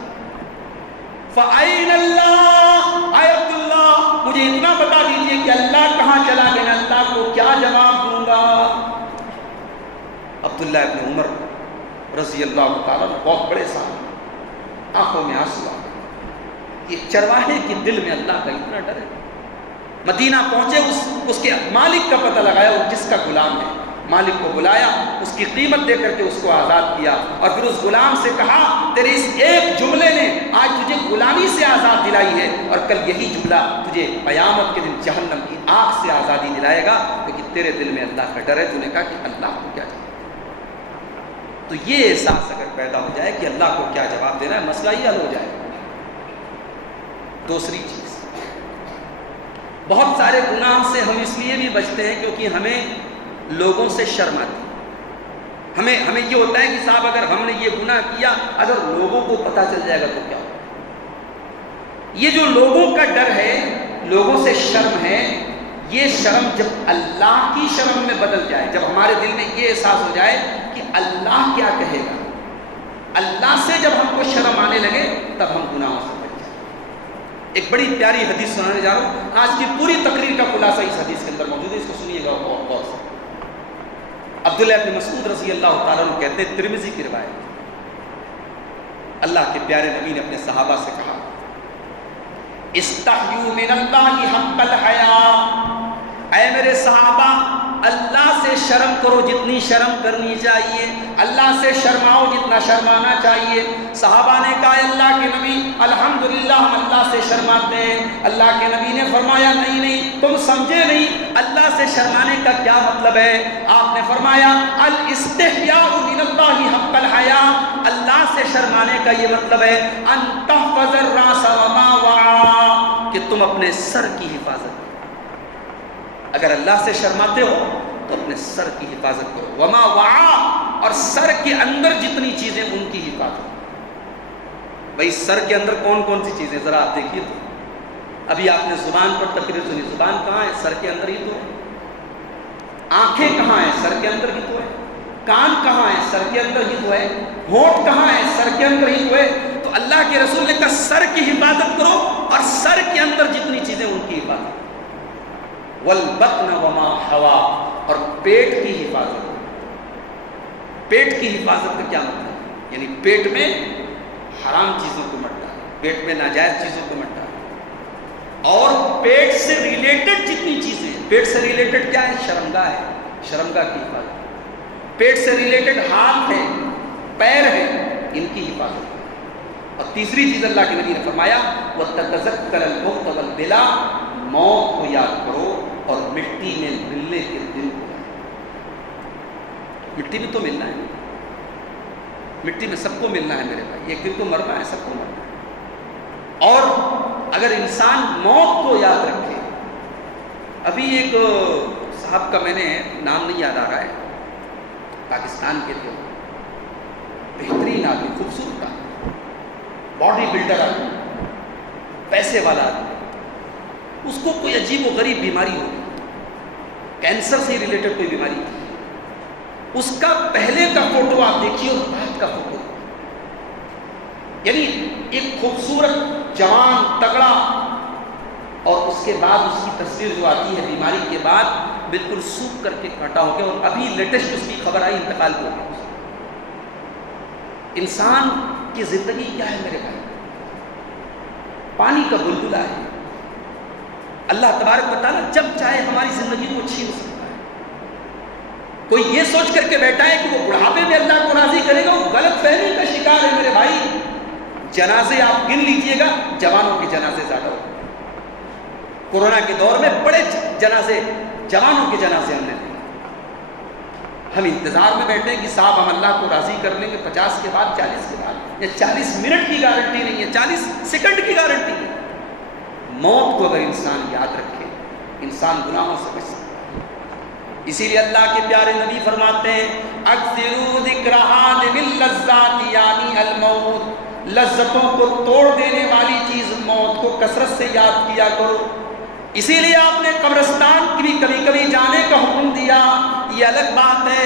فَأَيْنَ اللَّهُ اے عبداللہ مجھے اتنا بتا دیجئے کہ اللہ کہاں چلا گیا، اللہ کو کیا جواب دوں گا۔ عبداللہ ابن عمر رضی اللہ تعالیٰ بہت بڑے صاحب، آنکھوں میں آنسو آ گئے، یہ چرواہے کے دل میں اللہ کا اتنا ڈر ہے۔ مدینہ پہنچے، اس کے مالک کا پتہ لگایا، وہ جس کا غلام ہے، مالک کو بلایا، اس کی قیمت دے کر کے اس کو آزاد کیا، اور پھر اس غلام سے کہا تیرے اس ایک جملے نے آج تجھے غلامی سے آزاد دلائی ہے، اور کل یہی جملہ تجھے قیامت کے دن جہنم کی آگ سے آزادی دلائے گا، کیونکہ تیرے دل میں اللہ کا ڈر ہے۔ تو نے کہا کہ اللہ کو کیا جواب۔ تو یہ احساس اگر پیدا ہو جائے کہ اللہ کو کیا جواب دینا ہے، مسئلہ ہی حل ہو جائے گا۔ دوسری چیز، بہت سارے گناہ سے ہم اس لیے بھی بچتے ہیں کیونکہ ہمیں لوگوں سے شرم آتی ہے، ہمیں یہ ہوتا ہے کہ صاحب اگر ہم نے یہ گناہ کیا، اگر لوگوں کو پتہ چل جائے گا تو کیا ہوگا۔ یہ جو لوگوں کا ڈر ہے، لوگوں سے شرم ہے، یہ شرم جب اللہ کی شرم میں بدل جائے، جب ہمارے دل میں یہ احساس ہو جائے کہ اللہ کیا کہے گا، اللہ سے جب ہم کو شرم آنے لگے، تب ہم گناہوں سے بچ جائیں۔ ایک بڑی پیاری حدیث سنانے جا رہا ہوں، آج کی پوری تقریر کا خلاصہ اس حدیث کے اندر موجود ہے، اس کو سنیے گا غور سے۔ عبداللہ ابن مسعود رضی اللہ تعالیٰ عنہ کہتے ہیں، ترمذی کی روایت، اللہ کے پیارے نبی نے اپنے صحابہ سے کہا، استحیوا من اللہ حق الحیاء، اے میرے صحابہ اللہ سے شرم کرو جتنی شرم کرنی چاہیے، اللہ سے شرماؤ جتنا شرمانا چاہیے۔ صحابہ نے کہا اللہ کے نبی الحمدللہ ہم اللہ سے شرماتے ہیں۔ اللہ کے نبی نے فرمایا نہیں تم سمجھے نہیں، اللہ سے شرمانے کا کیا مطلب ہے۔ آپ نے فرمایا الاستحیاء من اللہ حق الحیاء، اللہ سے شرمانے کا یہ مطلب ہے ان تحفظ الراس وما وعى، کہ تم اپنے سر کی حفاظت کرو۔ اگر اللہ سے شرماتے ہو تو اپنے سر کی حفاظت کرو، وما وعى، اور سر کے اندر جتنی چیزیں ان کی حفاظت۔ بھئی سر کے اندر کون کون سی چیزیں، ذرا آپ دیکھیے تو، ابھی آپ نے زبان پر تقریر سنی، زبان کہاں ہے؟ سر کے اندر ہی تو ہے۔ آنکھیں کہاں ہیں؟ سر کے اندر ہی تو ہے۔ کان کہاں ہے؟ سر کے اندر ہی تو ہے۔ ہونٹ کہاں ہے؟ سر کے اندر ہی تو ہے۔ تو اللہ کے رسول نے کہا سر کی حفاظت کرو، اور سر کے اندر جتنی چیزیں ان کی حفاظت کرو۔ والبطن وما حوا، اور پیٹ کی حفاظت۔ پیٹ کی حفاظت کا کیا مطلب ہے؟ یعنی پیٹ میں حرام چیزوں کو مت ڈالو، پیٹ میں ناجائز چیزوں کو مت ڈالو، اور پیٹ سے ریلیٹڈ جتنی چیزیں، پیٹ سے ریلیٹڈ کیا ہے؟ شرمگاہ ہے، شرمگاہ کی حفاظت۔ پیٹ سے ریلیٹڈ ہاتھ ہے، پیر ہے، ان کی حفاظت۔ اور تیسری چیز اللہ کے نبی نے فرمایا وَتَتَذَكَّرَ الْمَوْتَ وَالْبِلَا، موت کو یاد کرو اور مٹی میں ملنے کے دن کو یاد کرو۔ مٹی میں تو ملنا ہے، مٹی میں سب کو ملنا ہے میرے بھائی، ایک دن تو مرنا ہے، سب کو مرنا ہے۔ اور اگر انسان موت کو یاد رکھے، ابھی ایک صاحب کا میں نے نام نہیں یاد آ رہا ہے، پاکستان کے تھے، بہترین آدمی، خوبصورت آدمی، باڈی بلڈر آدمی، پیسے والا آدمی، اس کو کوئی عجیب و غریب بیماری ہو گئی، کینسر سے ریلیٹڈ کوئی بیماری تھی۔ اس کا پہلے کا فوٹو آپ دیکھیے اور بعد کا فوٹو، یعنی ایک خوبصورت جوان تگڑا، اور اس کے بعد اس کی تصویر جو آتی ہے بیماری کے بعد بالکل سوکھ کر کے کھٹا ہو گیا، اور ابھی لیٹسٹ اس کی خبر آئی انتقال ہو گیا۔ انسان کی زندگی کیا ہے میرے بھائی؟ پانی کا بلبلہ ہے۔ اللہ تبارک و تعالیٰ جب چاہے ہماری زندگی کو چھین سکتا ہے۔ کوئی یہ سوچ کر کے بیٹھا ہے کہ وہ بڑھاپے میں اللہ کو راضی کرے گا، وہ غلط فہمی کا شکار ہے میرے بھائی۔ جنازے آپ گن لیجئے گا، جوانوں کے جنازے زیادہ ہوتے ہیں۔ کورونا کے دور میں بڑے جنازے، جوانوں کے جنازے ہم نے دیکھے۔ ہم انتظار میں بیٹھے ہیں کہ صاحب ہم اللہ کو راضی کر لیں گے 50 کے بعد، 40 کے بعد، یا 40 منٹ کی گارنٹی نہیں ہے، 40 سیکنڈ کی گارنٹی ہے۔ موت کو اگر انسان یاد رکھے، انسان گناہوں سے بچ سکتا ہے۔ اسی لیے اللہ کے پیارے نبی فرماتے ہیں اکثروا ذکر حالم اللذات یعنی الموت، لذتوں کو توڑ دینے والی چیز موت کو کثرت سے یاد کیا کرو۔ اسی لیے آپ نے قبرستان کی بھی کبھی کبھی جانے کا حکم دیا۔ یہ الگ بات ہے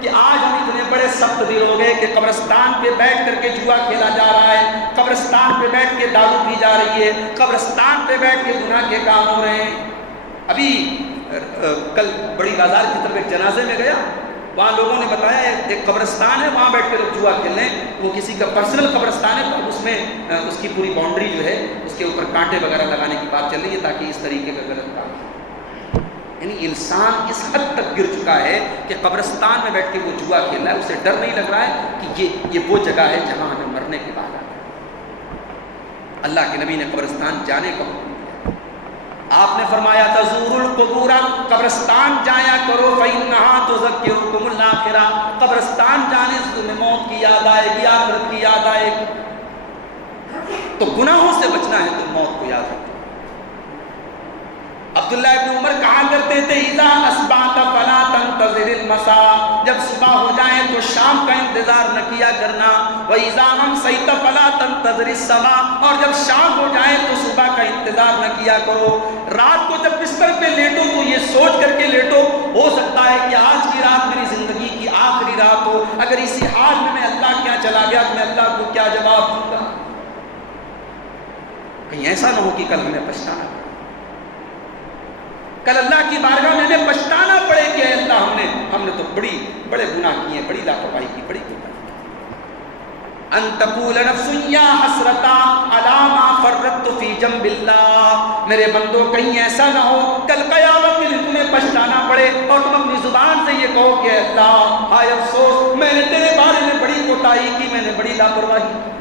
کہ آج ہم اتنے بڑے سخت دل ہو گئے کہ قبرستان پہ بیٹھ کر کے جوا کھیلا جا رہا ہے، قبرستان پہ بیٹھ کے دارو پی جا رہی ہے، قبرستان پہ بیٹھ کے گناہ کے کام ہو رہے ہیں۔ ابھی کل بڑی بازار کی طرف ایک جنازے میں گیا، وہاں لوگوں نے بتایا ایک قبرستان ہے، وہاں بیٹھ کے لوگ جوا کھیل رہے ہیں۔ وہ کسی کا پرسنل قبرستان ہے، پر اس میں اس کی پوری باؤنڈری جو ہے اس کے اوپر کانٹے وغیرہ لگانے کی بات چل رہی ہے تاکہ اس طریقے کا غلط کام۔ یعنی انسان اس حد تک گر چکا ہے کہ قبرستان میں بیٹھ کے وہ جوا کھیل رہا ہے، اسے ڈر نہیں لگ رہا ہے کہ یہ وہ جگہ ہے جہاں ہمیں مرنے کے بعد آنا ہے۔ اللہ کے نبی نے قبرستان جانے کا حکم دیا۔ آپ نے فرمایا تزور القبور، قبرستان جایا کرو، فإنہا تذکرکم الآخرہ، قبرستان جانے سے تمہیں موت کی یاد آئے گی، آخرت کی یاد آئے گی۔ تو گناہوں سے بچنا ہے تو موت کو یاد رکھو۔ عبداللہ ابن عمر کہا کرتے تھے اذا اصبحت فلا تنتظر المساء، جب صبح ہو جائے تو شام کا انتظار نہ کیا کرنا، واذا امسیت فلا تنتظر الصباح، اور جب شام ہو جائے تو صبح کا انتظار نہ کیا کرو۔ رات کو جب بستر پہ لیٹو تو یہ سوچ کر کے لیٹو، ہو سکتا ہے کہ آج کی رات میری زندگی کی آخری رات ہو، اگر اسی حال میں اللہ کیا چلا گیا تو میں اللہ کو کیا جواب دوں گا۔ کہیں ایسا نہ ہو کہ کل ہمیں پچھتانا پڑے، کل اللہ کی بارگاہ میں ہمیں پچھتانا پڑے کہ اے اللہ ہم نے تو بڑے گناہ کیے، بڑی لاپرواہی کی، بڑی کوتاہی کی۔ ان تقول نفس یا حسرتا علی ما فرطت فی جنب اللہ، میرے بندو کہیں ایسا نہ ہو کل قیامت کے دن تمہیں پچھتانا پڑے اور تم اپنی زبان سے یہ کہو کہ اے اللہ ہائے افسوس، میں نے تیرے بارے میں بڑی کوتاہی کی، میں نے بڑی لاپرواہی کی۔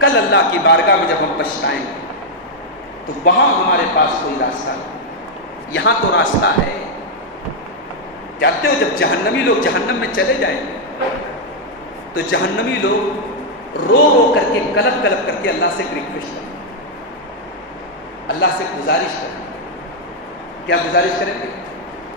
کل اللہ کی بارگاہ میں جب ہم پچھتائیں گے تو وہاں ہمارے پاس کوئی راستہ نہیں، یہاں تو راستہ ہے۔ جانتے ہو جب جہنمی لوگ جہنم میں چلے جائیں گے تو جہنمی لوگ رو رو کر کے کلپ کلپ کر کے اللہ سے ریکویسٹ کریں گے، اللہ سے گزارش کریں گے۔ کیا گزارش کریں گے؟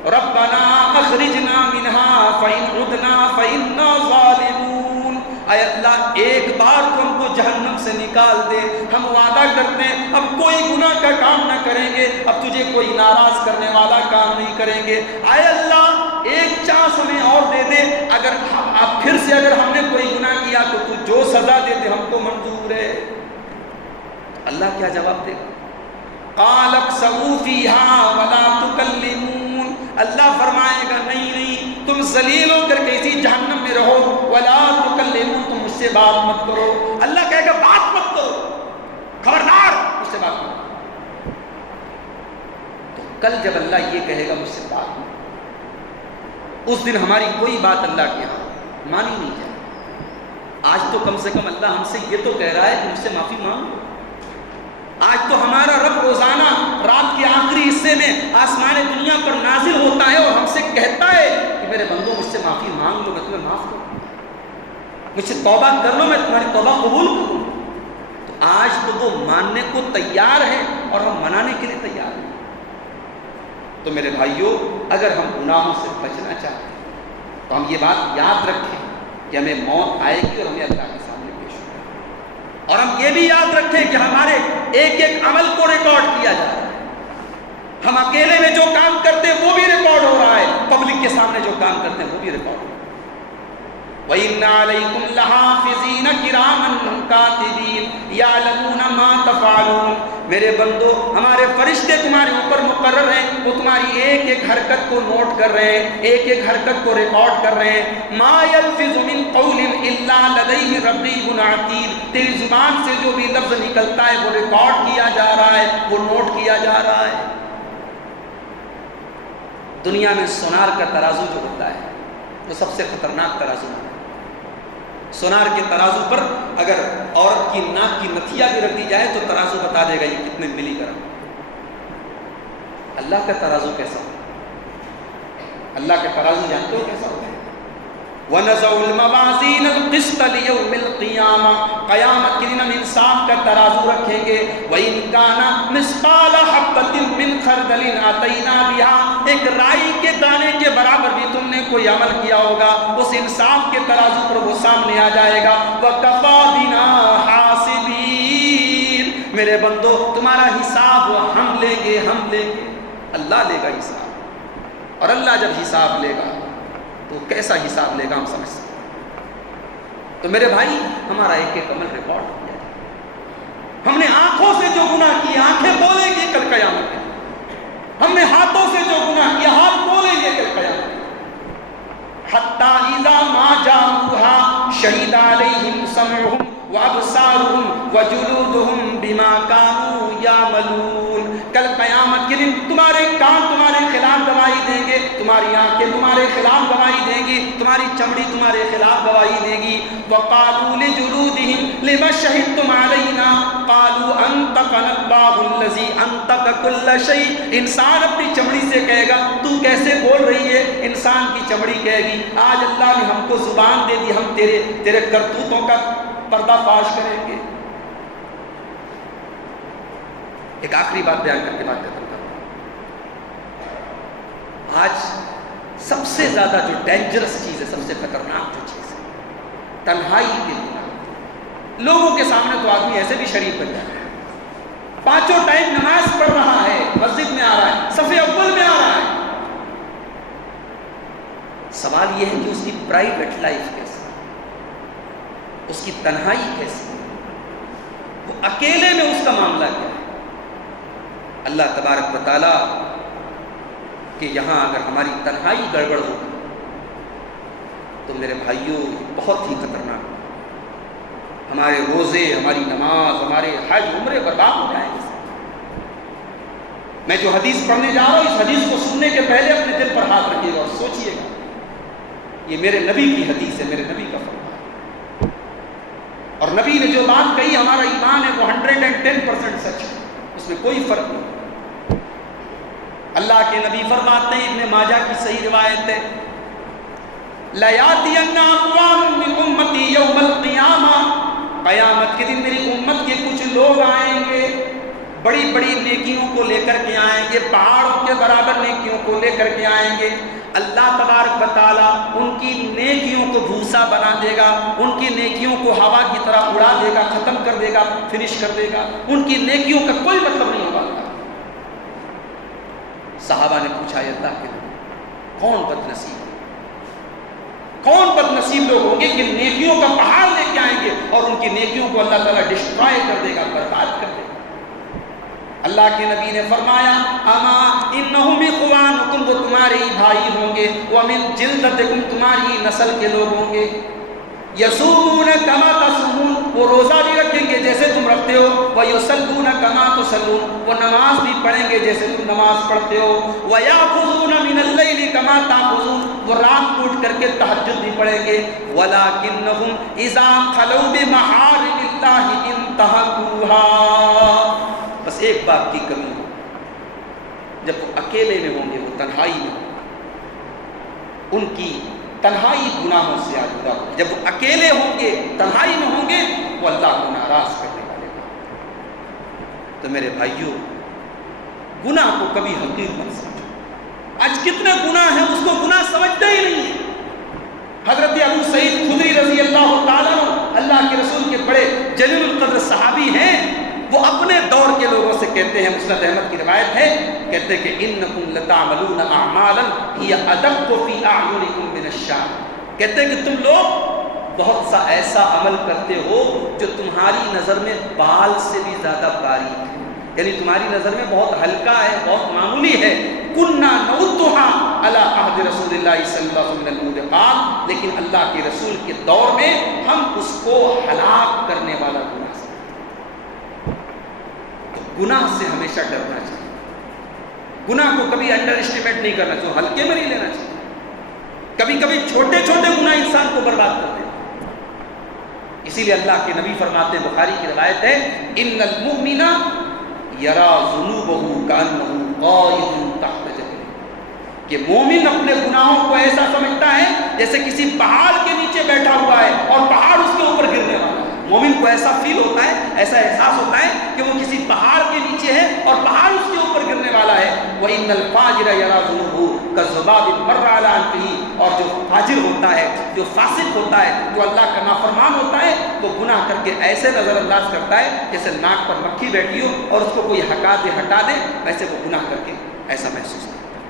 ربنا اخرجنا منها فإن عدنا فإنا ظالمون، اے اللہ ایک بار تو ہم کو جہنم سے نکال دے، ہم وعدہ کرتے ہیں اب کوئی گناہ کا کام نہ کریں گے، اب تجھے کوئی ناراض کرنے والا کام نہیں کریں گے۔ اے اللہ ایک چانس ہمیں اور دے دے، اگر اب پھر سے اگر ہم نے کوئی گناہ کیا تو تو جو سزا دے دے ہم کو منظور ہے۔ اللہ کیا جواب دے گا؟ قال اخسئوا فیہا ولا تکلمون، اللہ فرمائے گا نہیں تم ذلیل ہو کر کے اسی جہنم میں رہو، ولا تکلمون، تم مجھ سے بات مت کرو۔ اللہ کہے گا بات مت کرو، خبردار مجھ سے بات مت کرو۔ تو کل جب اللہ یہ کہے گا مجھ سے بات مت، اس دن ہماری کوئی بات اللہ کے یہاں مانی نہیں جائے۔ آج تو کم سے کم اللہ ہم سے یہ تو کہہ رہا ہے کہ مجھ سے معافی مانگو. آج تو ہمارا رب روزانہ رات کے آخری حصے میں آسمان دنیا پر نازل ہوتا ہے اور ہم سے کہتا ہے کہ میرے بندوں مجھ سے معافی مانگ لو، میں تمہیں معاف کروں، مجھ سے توبہ کر لو، میں تمہاری توبہ قبول کروں. تو آج تو وہ ماننے کو تیار ہے اور ہم منانے کے لیے تیار ہیں. تو میرے بھائیوں، اگر ہم گناہوں سے بچنا چاہتے ہیں تو ہم یہ بات یاد رکھیں کہ ہمیں موت آئے گی اور ہمیں اللہ کے سامنے پیش ہوگا. اور ہم یہ بھی یاد رکھیں کہ ہمارے ایک ایک عمل کو ریکارڈ کیا جا رہا ہے. ہم اکیلے میں جو کام کرتے ہیں وہ بھی ریکارڈ ہو رہا ہے، پبلک کے سامنے جو کام کرتے ہیں وہ بھی ریکارڈ ہو رہا ہے. وَإِنَّ عَلَيْكُمْ لَحَافِظِينَ كِرَامًا كَاتِبِينَ يَعْلَمُونَ مَا تَفْعَلُونَ. میرے بندو، ہمارے فرشتے تمہارے اوپر مقرر ہیں، وہ تمہاری ایک ایک حرکت کو نوٹ کر رہے ہیں، ایک ایک حرکت کو ریکارڈ کر رہے ہیں. مَا يَلْفِظُ مِنْ قَوْلٍ إِلَّا لَدَيْهِ رَقِيبٌ عَتِيدٌ. تیری زبان سے جو بھی لفظ نکلتا ہے وہ ریکارڈ کیا جا رہا ہے، وہ نوٹ کیا جا رہا ہے. دنیا میں سونار کا ترازو جو ہوتا ہے وہ سب سے خطرناک ترازو ہے. سونار کے ترازو پر اگر عورت کی ناک کی نتھیا بھی رکھ دی جائے تو ترازو بتا دے گا یہ کتنے ملی گرام. اللہ کا ترازو کیسا ہوتا ہے؟ اللہ کا ترازو جانتے ہو کیسا ہوتا ہے؟ وَنَزَعُ الْمَوَازِينَ الْقِسْطَ لِيَوْمِ الْقِيَامَةِ. قیامت کے دن ہم انصاف کا ترازو رکھیں گے. وَإِنْ كَانَ مِثْقَالَ حَبَّةٍ مِّنْ خَرْدَلٍ أَتَيْنَا بِهَا. ایک رائی کے دانے کے برابر بھی تم نے کوئی عمل کیا ہوگا، اس انصاف کے ترازو پر وہ سامنے آ جائے گا. وَكَفَى بِنَا حَاسِبِينَ. میرے بندو، تمہارا حساب وہ ہم لیں گے. اللہ لے گا حساب. اور اللہ جب حساب لے گا تو کیسا حساب لے گا ہم سمجھ سکتے ہیں. تو میرے بھائی، ہمارا ایک ایک عمل ریکارڈ ہو گیا. ہم نے آنکھوں سے جو گناہ کیے آنکھیں بولیں گی کل قیامت میں. ہم نے ہاتھوں سے جو گناہ کیا ہاتھ بولیں گے کل قیامت میں. حتی اذا ما جاءوها شہد علیہم سمعہم وابصارہم وجلودہم بما کانوا یعملون. کل قیامت کے دن تمہارے کان تمہارے خلاف گواہی دیں گے، تمہاری آنکھیں تمہارے خلاف گواہی دیں گی، تمہاری چمڑی تمہارے خلاف گواہی دے گی. وقالوا لجلودہم لم شہدتم علینا قالوا انطقنا اللہ الذی انطق کل شیء. انسان اپنی چمڑی سے کہے گا تو کیسے بول رہی ہے؟ انسان کی چمڑی کہے گی آج اللہ نے ہم کو زبان دے دی، ہم تیرے کرتوتوں کا پردہ فاش کریں گے. ایک آخری بات بیان کر کے بات ختم کروں. آج سب سے زیادہ جو ڈینجرس چیز ہے، سب سے خطرناک جو چیز ہے، تنہائی کے لیے. لوگوں کے سامنے تو آدمی ایسے بھی شریف بن جاتا ہے، پانچوں ٹائم نماز پڑھ رہا ہے، مسجد میں آ رہا ہے، صف اول میں آ رہا ہے. سوال یہ ہے کہ اس کی پرائیویٹ لائف کیسی، اس کی تنہائی کیسی، وہ اکیلے میں اس کا معاملہ کیا ہے. اللہ تبارک و تعالیٰ کہ یہاں اگر ہماری تنہائی گڑبڑ ہو تو میرے بھائیوں بہت ہی خطرناک. ہمارے روزے، ہماری نماز، ہمارے حج عمرے برباد ہو جائیں گے. میں جو حدیث پڑھنے جا رہا ہوں اس حدیث کو سننے کے پہلے اپنے دل پر ہاتھ رکھیے گا اور سوچئے گا یہ میرے نبی کی حدیث ہے، میرے نبی کا فرمان ہے. اور نبی نے جو بات کہی ہمارا ایمان ہے وہ 110% سچ ہے، اس میں کوئی فرق نہیں. اللہ کے نبی فرماتے ہیں، ابن ماجہ کی صحیح روایت ہے، لَيَأْتِيَنَّ أَقْوَامٌ مِّنْ أُمَّتِي يَوْمَ الْقِيَامَةِ. قیامت کے دن میری امت کے کچھ لوگ آئیں گے، بڑی بڑی نیکیوں کو لے کر کے آئیں گے، پہاڑوں کے برابر نیکیوں کو لے کر کے آئیں گے. اللہ تبارک و تعالیٰ ان کی نیکیوں کو بھوسا بنا دے گا، ان کی نیکیوں کو ہوا کی طرح اڑا دے گا، ختم کر دے گا، فنش کر دے گا. ان کی نیکیوں کا کوئی مطلب نہیں ہوگا. صحابہ نے پوچھا، یا اللہ کے کون بد نصیب، کون بد نصیب لوگ ہوں گے کہ نیکیوں کا پہاڑ لے کے آئیں گے اور ان کی نیکیوں کو اللہ تعالیٰ ڈسٹرائے کر دے گا، برباد کر دے گا. اللہ کے نبی نے فرمایا، اما انہم اخوانکم، وہ تمہارے ہی بھائی ہوں گے، ومن جلدتکم، تمہاری نسل کے لوگ ہوں گے. یصومون کما تصومون، وہ روزہ بھی رکھیں گے جیسے تم رکھتے ہو. ویصلون کما تصلون، وہ نماز بھی پڑھیں گے جیسے تم نماز پڑھتے ہو. ویأخذون من اللیل کما تأخذون، وہ رات کو اٹھ کر کے تہجد بھی پڑھیں گے، ولکنہم اذا خلوا بمحارم اللہ انتہکوہا، بس ایک بات کی کمی ہو، جب وہ اکیلے میں ہوں گے، وہ تنہائی میں ہوں گے، ان کی تنہائی گناہوں سے آلودہ ہوگی، جب وہ اکیلے ہوں گے، تنہائی میں ہوں گے، وہ اللہ کو ناراض کرنے والے ہیں۔ تو میرے بھائیوں، گناہ کو کبھی حقیر مت سمجھو۔ آج کتنے گناہ ہیں اس کو گناہ سمجھتے ہی نہیں ہیں۔ حضرت ابو سعید خدری رضی اللہ تعالیٰ عنہ، اللہ کے رسول کے بڑے جلیل القدر صحابی ہیں، وہ اپنے دور کے لوگوں سے کہتے ہیں، مسند احمد کی روایت ہے، کہتے ہیں کہ انکم لتعملون اعمالا ہی ادق فی اعینکم من الشعر، کہتے ہیں کہ تم لوگ بہت سا ایسا عمل کرتے ہو جو تمہاری نظر میں بال سے بھی زیادہ باریک ہے، یعنی تمہاری نظر میں بہت ہلکا ہے، بہت معمولی ہے، کننا نعدھا علی عہد رسول اللہ صلی اللہ علیہ وسلم من الموبقات، لیکن اللہ کے رسول کے دور میں ہم اس کو ہلاک کرنے والا گناہ سمجھتے ہیں۔ تو گناہ سے ہمیشہ ڈرنا چاہیے، گناہ کو کبھی انڈر اسٹیمیٹ نہیں کرنا چاہیے، ہلکے میں نہیں لینا چاہیے۔ کبھی کبھی چھوٹے چھوٹے گناہ انسان کو برباد کرتے ہیں، اسی لیے اللہ کے نبی فرماتے ہیں، بخاری کی روایت ہے، ان المؤمن یرا ذنوبہ کانہ قائم تحت جبل، کہ مومن اپنے گناہوں کو ایسا سمجھتا ہے جیسے کسی پہاڑ کے نیچے بیٹھا ہوا ہے اور پہاڑ اس کے اوپر گرنے والا ہے۔ مومن کو ایسا فیل ہوتا ہے، ایسا احساس ہوتا ہے کہ وہ کسی پہاڑ کے نیچے ہے اور پہاڑ اس کے اوپر گرنے والا ہے۔ وَإِنَّ الْفَاجِرَ يَرَى ذُنُوبَهُ كَالذُّبَابِ مَرَّ عَلَىٰ أَنفِهِ، اور جو فاجر ہوتا ہے، جو فاسق ہوتا ہے، جو اللہ کا نافرمان ہوتا ہے، وہ گناہ کر کے ایسے نظر انداز کرتا ہے جیسے ناک پر مکھی بیٹھی ہو اور اس کو کوئی ہٹا دے، ویسے وہ گناہ کر کے ایسا محسوس کرتا ہے۔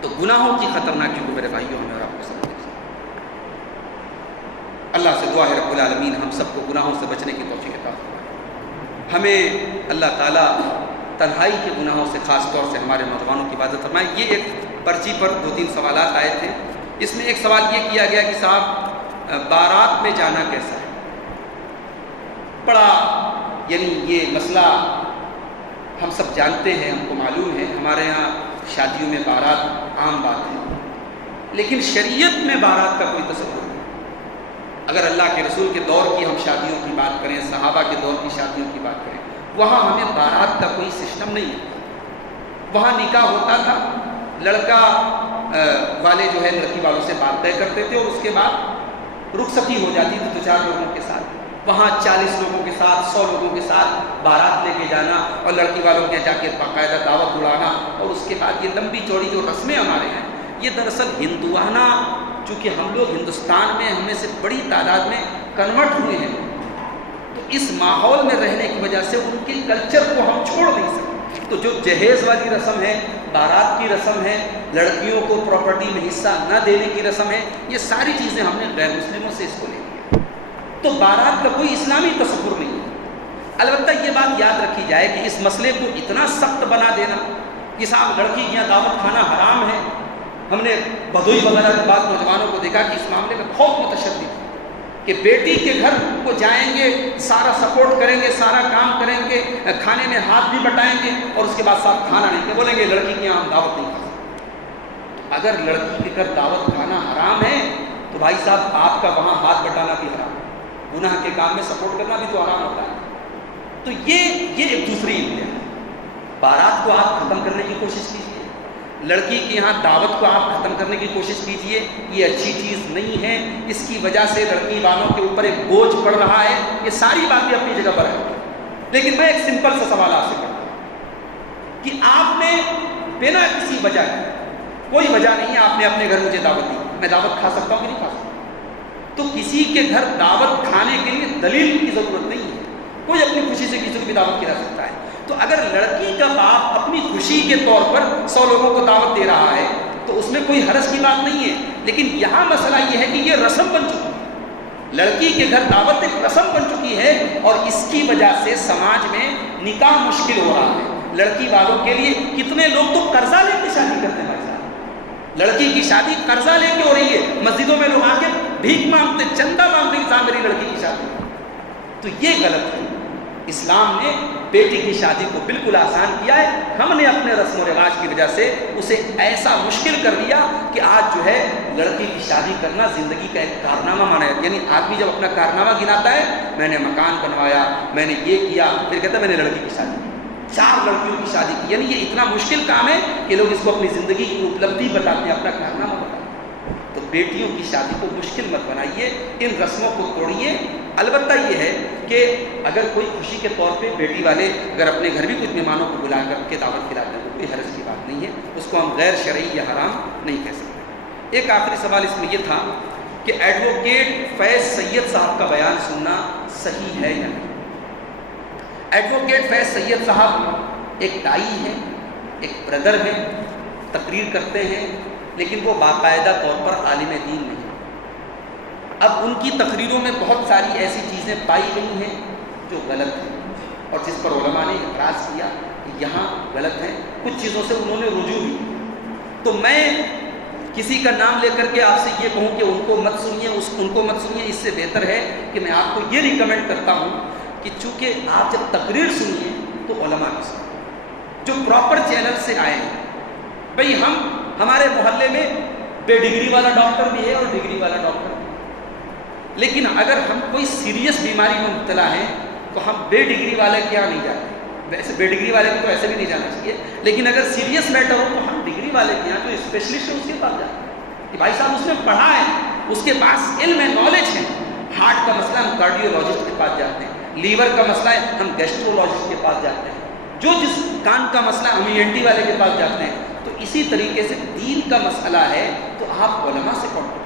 تو گناہوں کی خطرناکی کو میرے بھائیوں ہمیں اور آپ کو سمجھنا چاہیے۔ اللہ سے دعا ہے رب العالمین ہم سب کو گناہوں سے بچنے کی توفیق عطا فرمائے۔ ہمیں اللہ تعالیٰ تنہائی کے گناہوں سے خاص طور سے ہمارے نوجوانوں کی حفاظت فرمائے۔ یہ ایک پرچی پر 2-3 سوالات آئے تھے، اس میں ایک سوال یہ کیا گیا کہ صاحب بارات میں جانا کیسا ہے؟ بڑا یعنی یہ مسئلہ ہم سب جانتے ہیں، ہم کو معلوم ہے، ہمارے ہاں شادیوں میں بارات عام بات ہے، لیکن شریعت میں بارات کا کوئی تصور نہیں۔ اگر اللہ کے رسول کے دور کی ہم شادیوں کی بات کریں، صحابہ کے دور کی شادیوں کی بات کریں، وہاں ہمیں بارات کا کوئی سسٹم نہیں ہے۔ وہاں نکاح ہوتا تھا، لڑکا والے جو ہے لڑکی والوں سے بات طے کرتے تھے اور اس کے بعد رخصتی ہو جاتی تھی 2-4 لوگوں کے ساتھ، وہاں 40 لوگوں کے ساتھ، 100 لوگوں کے ساتھ بارات لے کے جانا اور لڑکی والوں کے جا کے باقاعدہ دعوت اڑانا، اور اس کے بعد یہ لمبی چوڑی جو رسمیں ہمارے ہیں، یہ دراصل ہندوانہ، چونکہ ہم لوگ ہندوستان میں ہم میں سے بڑی تعداد میں کنورٹ ہوئے ہیں، تو اس ماحول میں رہنے کی وجہ سے ان کے کلچر کو ہم چھوڑ نہیں سکتے۔ تو جو جہیز والی رسم ہے، بارات کی رسم ہے، لڑکیوں کو پراپرٹی میں حصہ نہ دینے کی رسم ہے، یہ ساری چیزیں ہم نے غیر مسلموں سے اس کو لے لی ہے۔ تو بارات کا کوئی اسلامی تصور نہیں ہے۔ البتہ یہ بات یاد رکھی جائے کہ اس مسئلے کو اتنا سخت بنا دینا کہ صاحب لڑکی کے یہاں دعوت کھانا حرام ہے، ہم نے بدوئی وغیرہ کے بعد نوجوانوں کو دیکھا کہ اس معاملے میں بہت متشدد ہے کہ بیٹی کے گھر کو جائیں گے، سارا سپورٹ کریں گے، سارا کام کریں گے، کھانے میں ہاتھ بھی بٹائیں گے، اور اس کے بعد صاحب کھانا نہیں، کہ بولیں گے لڑکی کے یہاں ہم دعوت نہیں کھا سکتے۔ اگر لڑکی کے گھر دعوت کھانا حرام ہے تو بھائی صاحب آپ کا وہاں ہاتھ بٹانا بھی حرام ہے، گناہ کے کام میں سپورٹ کرنا بھی تو حرام ہوتا ہے۔ تو یہ ایک دوسری ہے۔ بارات کو آپ ختم کرنے کی کوشش کیجیے، لڑکی کے یہاں دعوت کو آپ ختم کرنے کی کوشش کیجیے، یہ اچھی چیز نہیں ہے، اس کی وجہ سے لڑکی والوں کے اوپر ایک بوجھ پڑ رہا ہے، یہ ساری باتیں اپنی جگہ پر ہیں۔ لیکن میں ایک سمپل سا سوال آپ سے کرتا ہوں کہ آپ نے بنا کسی وجہ، کوئی وجہ نہیں ہے، آپ نے اپنے گھر مجھے دعوت دی، میں دعوت کھا سکتا ہوں کہ نہیں کھا سکتا؟ تو کسی کے گھر دعوت کھانے کے لیے دلیل کی ضرورت نہیں ہے، کوئی اپنی خوشی سے کسی کو بھی دعوت کھلا سکتا ہے۔ تو اگر لڑکی کا باپ اپنی خوشی کے طور پر 100 لوگوں کو دعوت دے رہا ہے تو اس میں کوئی حرج کی بات نہیں ہے، لیکن یہاں مسئلہ یہ ہے کہ یہ رسم بن چکی ہے، لڑکی کے گھر دعوت ایک رسم بن چکی ہے، اور اس کی وجہ سے سماج میں نکاح مشکل ہو رہا ہے۔ لڑکی والوں کے لیے کتنے لوگ تو قرضہ لے کے شادی کرتے ہیں، لڑکی کی شادی قرضہ لے کے ہو رہی ہے، مسجدوں میں لوگ آ کے بھیک مانگتے، چندہ مانگتے کہ صاحب میری لڑکی کی شادی، تو یہ غلط ہے۔ اسلام نے بیٹی کی شادی کو بالکل آسان کیا ہے. ہم نے اپنے رسم و رواج کی وجہ سے اسے ایسا مشکل کر دیا کہ آج جو ہے لڑکی کی شادی کرنا زندگی کا ایک کارنامہ مانا جاتا ہے. یعنی آدمی جب اپنا کارنامہ گناتا ہے, میں نے مکان بنوایا, میں نے یہ کیا, پھر کہتا ہے میں نے لڑکی کی شادی کی, 4 لڑکیوں کی شادی کی. یعنی یہ اتنا مشکل کام ہے کہ لوگ اس کو اپنی زندگی کی اپلبدھی بتاتے ہیں, اپنا کارنامہ بتاتے ہیں. تو بیٹیوں کی شادی کو مشکل مت بنائیے, ان رسموں کو توڑیے. البتہ یہ ہے کہ اگر کوئی خوشی کے طور پہ بیٹی والے اگر اپنے گھر بھی کچھ مہمانوں کو بلا کر کے دعوت کھلاتے ہیں تو کوئی حرج کی بات نہیں ہے, اس کو ہم غیر شرعی یا حرام نہیں کہہ سکتے. ایک آخری سوال اس میں یہ تھا کہ ایڈوکیٹ فیض سید صاحب کا بیان سننا صحیح ہے یا نہیں. ایڈوکیٹ فیض سید صاحب ایک دائی ہیں, ایک بردر ہیں, تقریر کرتے ہیں, لیکن وہ باقاعدہ طور پر عالم دین نہیں. اب ان کی تقریروں میں بہت ساری ایسی چیزیں پائی گئی ہیں جو غلط ہیں, اور جس پر علماء نے اعتراض کیا کہ یہاں غلط ہیں. کچھ چیزوں سے انہوں نے رجوع بھی. تو میں کسی کا نام لے کر کے آپ سے یہ کہوں کہ ان کو مت سنیے, ان کو مت سنیے, اس سے بہتر ہے کہ میں آپ کو یہ ریکمینڈ کرتا ہوں کہ چونکہ آپ جب تقریر سنیے تو علماء کی سنیے جو پراپر چینل سے آئے ہیں. بھئی ہمارے محلے میں بے ڈگری والا ڈاکٹر بھی ہے اور ڈگری والا ڈاکٹر بھی ہے, لیکن اگر ہم کوئی سیریس بیماری میں مبتلا ہیں تو ہم بے ڈگری والے کے یہاں نہیں جاتے. ویسے بے ڈگری والے کو تو ایسے بھی نہیں جانا چاہیے, لیکن اگر سیریس میٹر ہو تو ہم ڈگری والے کے یہاں جو اسپیشلسٹ ہے اس کے پاس جاتے ہیں کہ بھائی صاحب اس نے پڑھا ہے, اس کے پاس علم ہے, نالج ہے. ہارٹ کا مسئلہ ہم کارڈیولوجسٹ کے پاس جاتے ہیں, لیور کا مسئلہ ہے ہم گیسٹرولوجسٹ کے پاس جاتے ہیں, جو جس کان کا مسئلہ ہم ENT والے کے پاس جاتے ہیں. تو اسی طریقے سے دین کا مسئلہ ہے تو آپ علماء سے کانٹیکٹ.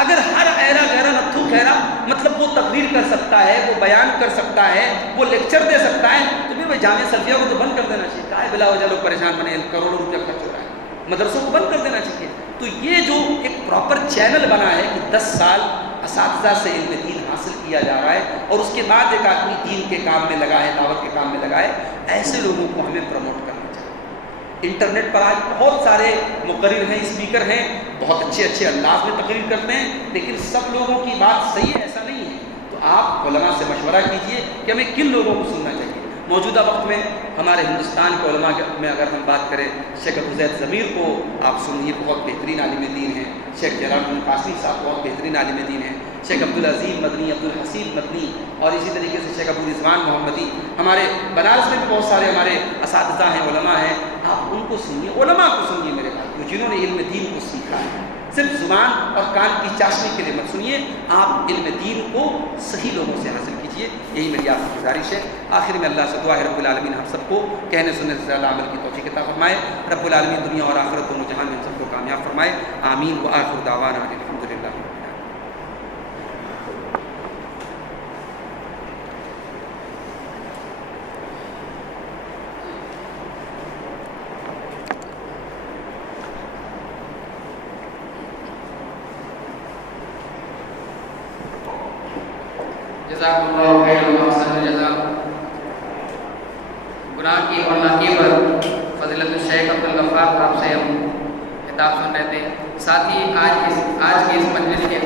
اگر ہر ایرا غیرا نتھو خیرا مطلب وہ تقریر کر سکتا ہے, وہ بیان کر سکتا ہے, وہ لیکچر دے سکتا ہے, تو بھی جامعہ سلفیہ کو تو بند کر دینا چاہیے. کہا ہے بلا وجہ لوگ پریشان بنے, کروڑوں روپیہ خرچ ہو رہا ہے, مدرسوں کو بند کر دینا چاہیے. تو یہ جو ایک پراپر چینل بنا ہے کہ 10 سال اساتذہ سے علم دین حاصل کیا جا رہا ہے اور اس کے بعد ایک آدمی دین کے کام میں لگا ہے, دعوت کے کام میں لگا ہے, ایسے لوگوں کو ہمیں پروموٹ کرنا چاہیے. انٹرنیٹ پر آج بہت سارے مقرر ہیں, اسپیکر ہیں, بہت اچھے اچھے انداز میں تقریر کرتے ہیں, لیکن سب لوگوں کی بات صحیح ہے ایسا نہیں ہے. تو آپ علماء سے مشورہ کیجئے کہ ہمیں کن لوگوں کو سننا چاہیے. موجودہ وقت میں ہمارے ہندوستان کے علماء میں اگر ہم بات کریں, شیخ ابو زید ضمیر کو آپ سنیے, بہت بہترین عالم دین ہیں. شیخ جلال الدین قاسمی صاحب بہت بہترین عالم دین ہیں. شیخ عبدالعظیم مدنی, عبدالحسیب مدنی, اور اسی طریقے سے شیخ ابو رضوان محمدی. ہمارے بنارس میں بھی بہت سارے ہمارے اساتذہ ہیں, علماء ہیں, آپ ان کو سنیے, علماء کو سنیے میرے بھائی, جنہوں نے علم دین کو سیکھا ہے. صرف زبان اور کان کی چاشنی کے لیے مت سنیے, آپ علم دین کو صحیح لوگوں سے حاصل کیجیے. یہی میری آپ کی گزارش ہے. آخر میں اللہ سے دعا ہے رب العالمین ہم سب کو کہنے سننے سے زیادہ عمل کی توفیق عطا فرمائے. رب العالمین دنیا اور آخرت دونوں جہان میں ہم سب کو کامیاب فرمائے. آمین. وآخر دعوانا الحمدللہ. جزاک اللہ خیر و احسن جزاک. گناہ کی اور ناکی پر فضیلت الشیخ عبدالغفار صاحب سے ہم خطاب سن رہے تھے. ساتھ ہی آج کی اس مجلس کے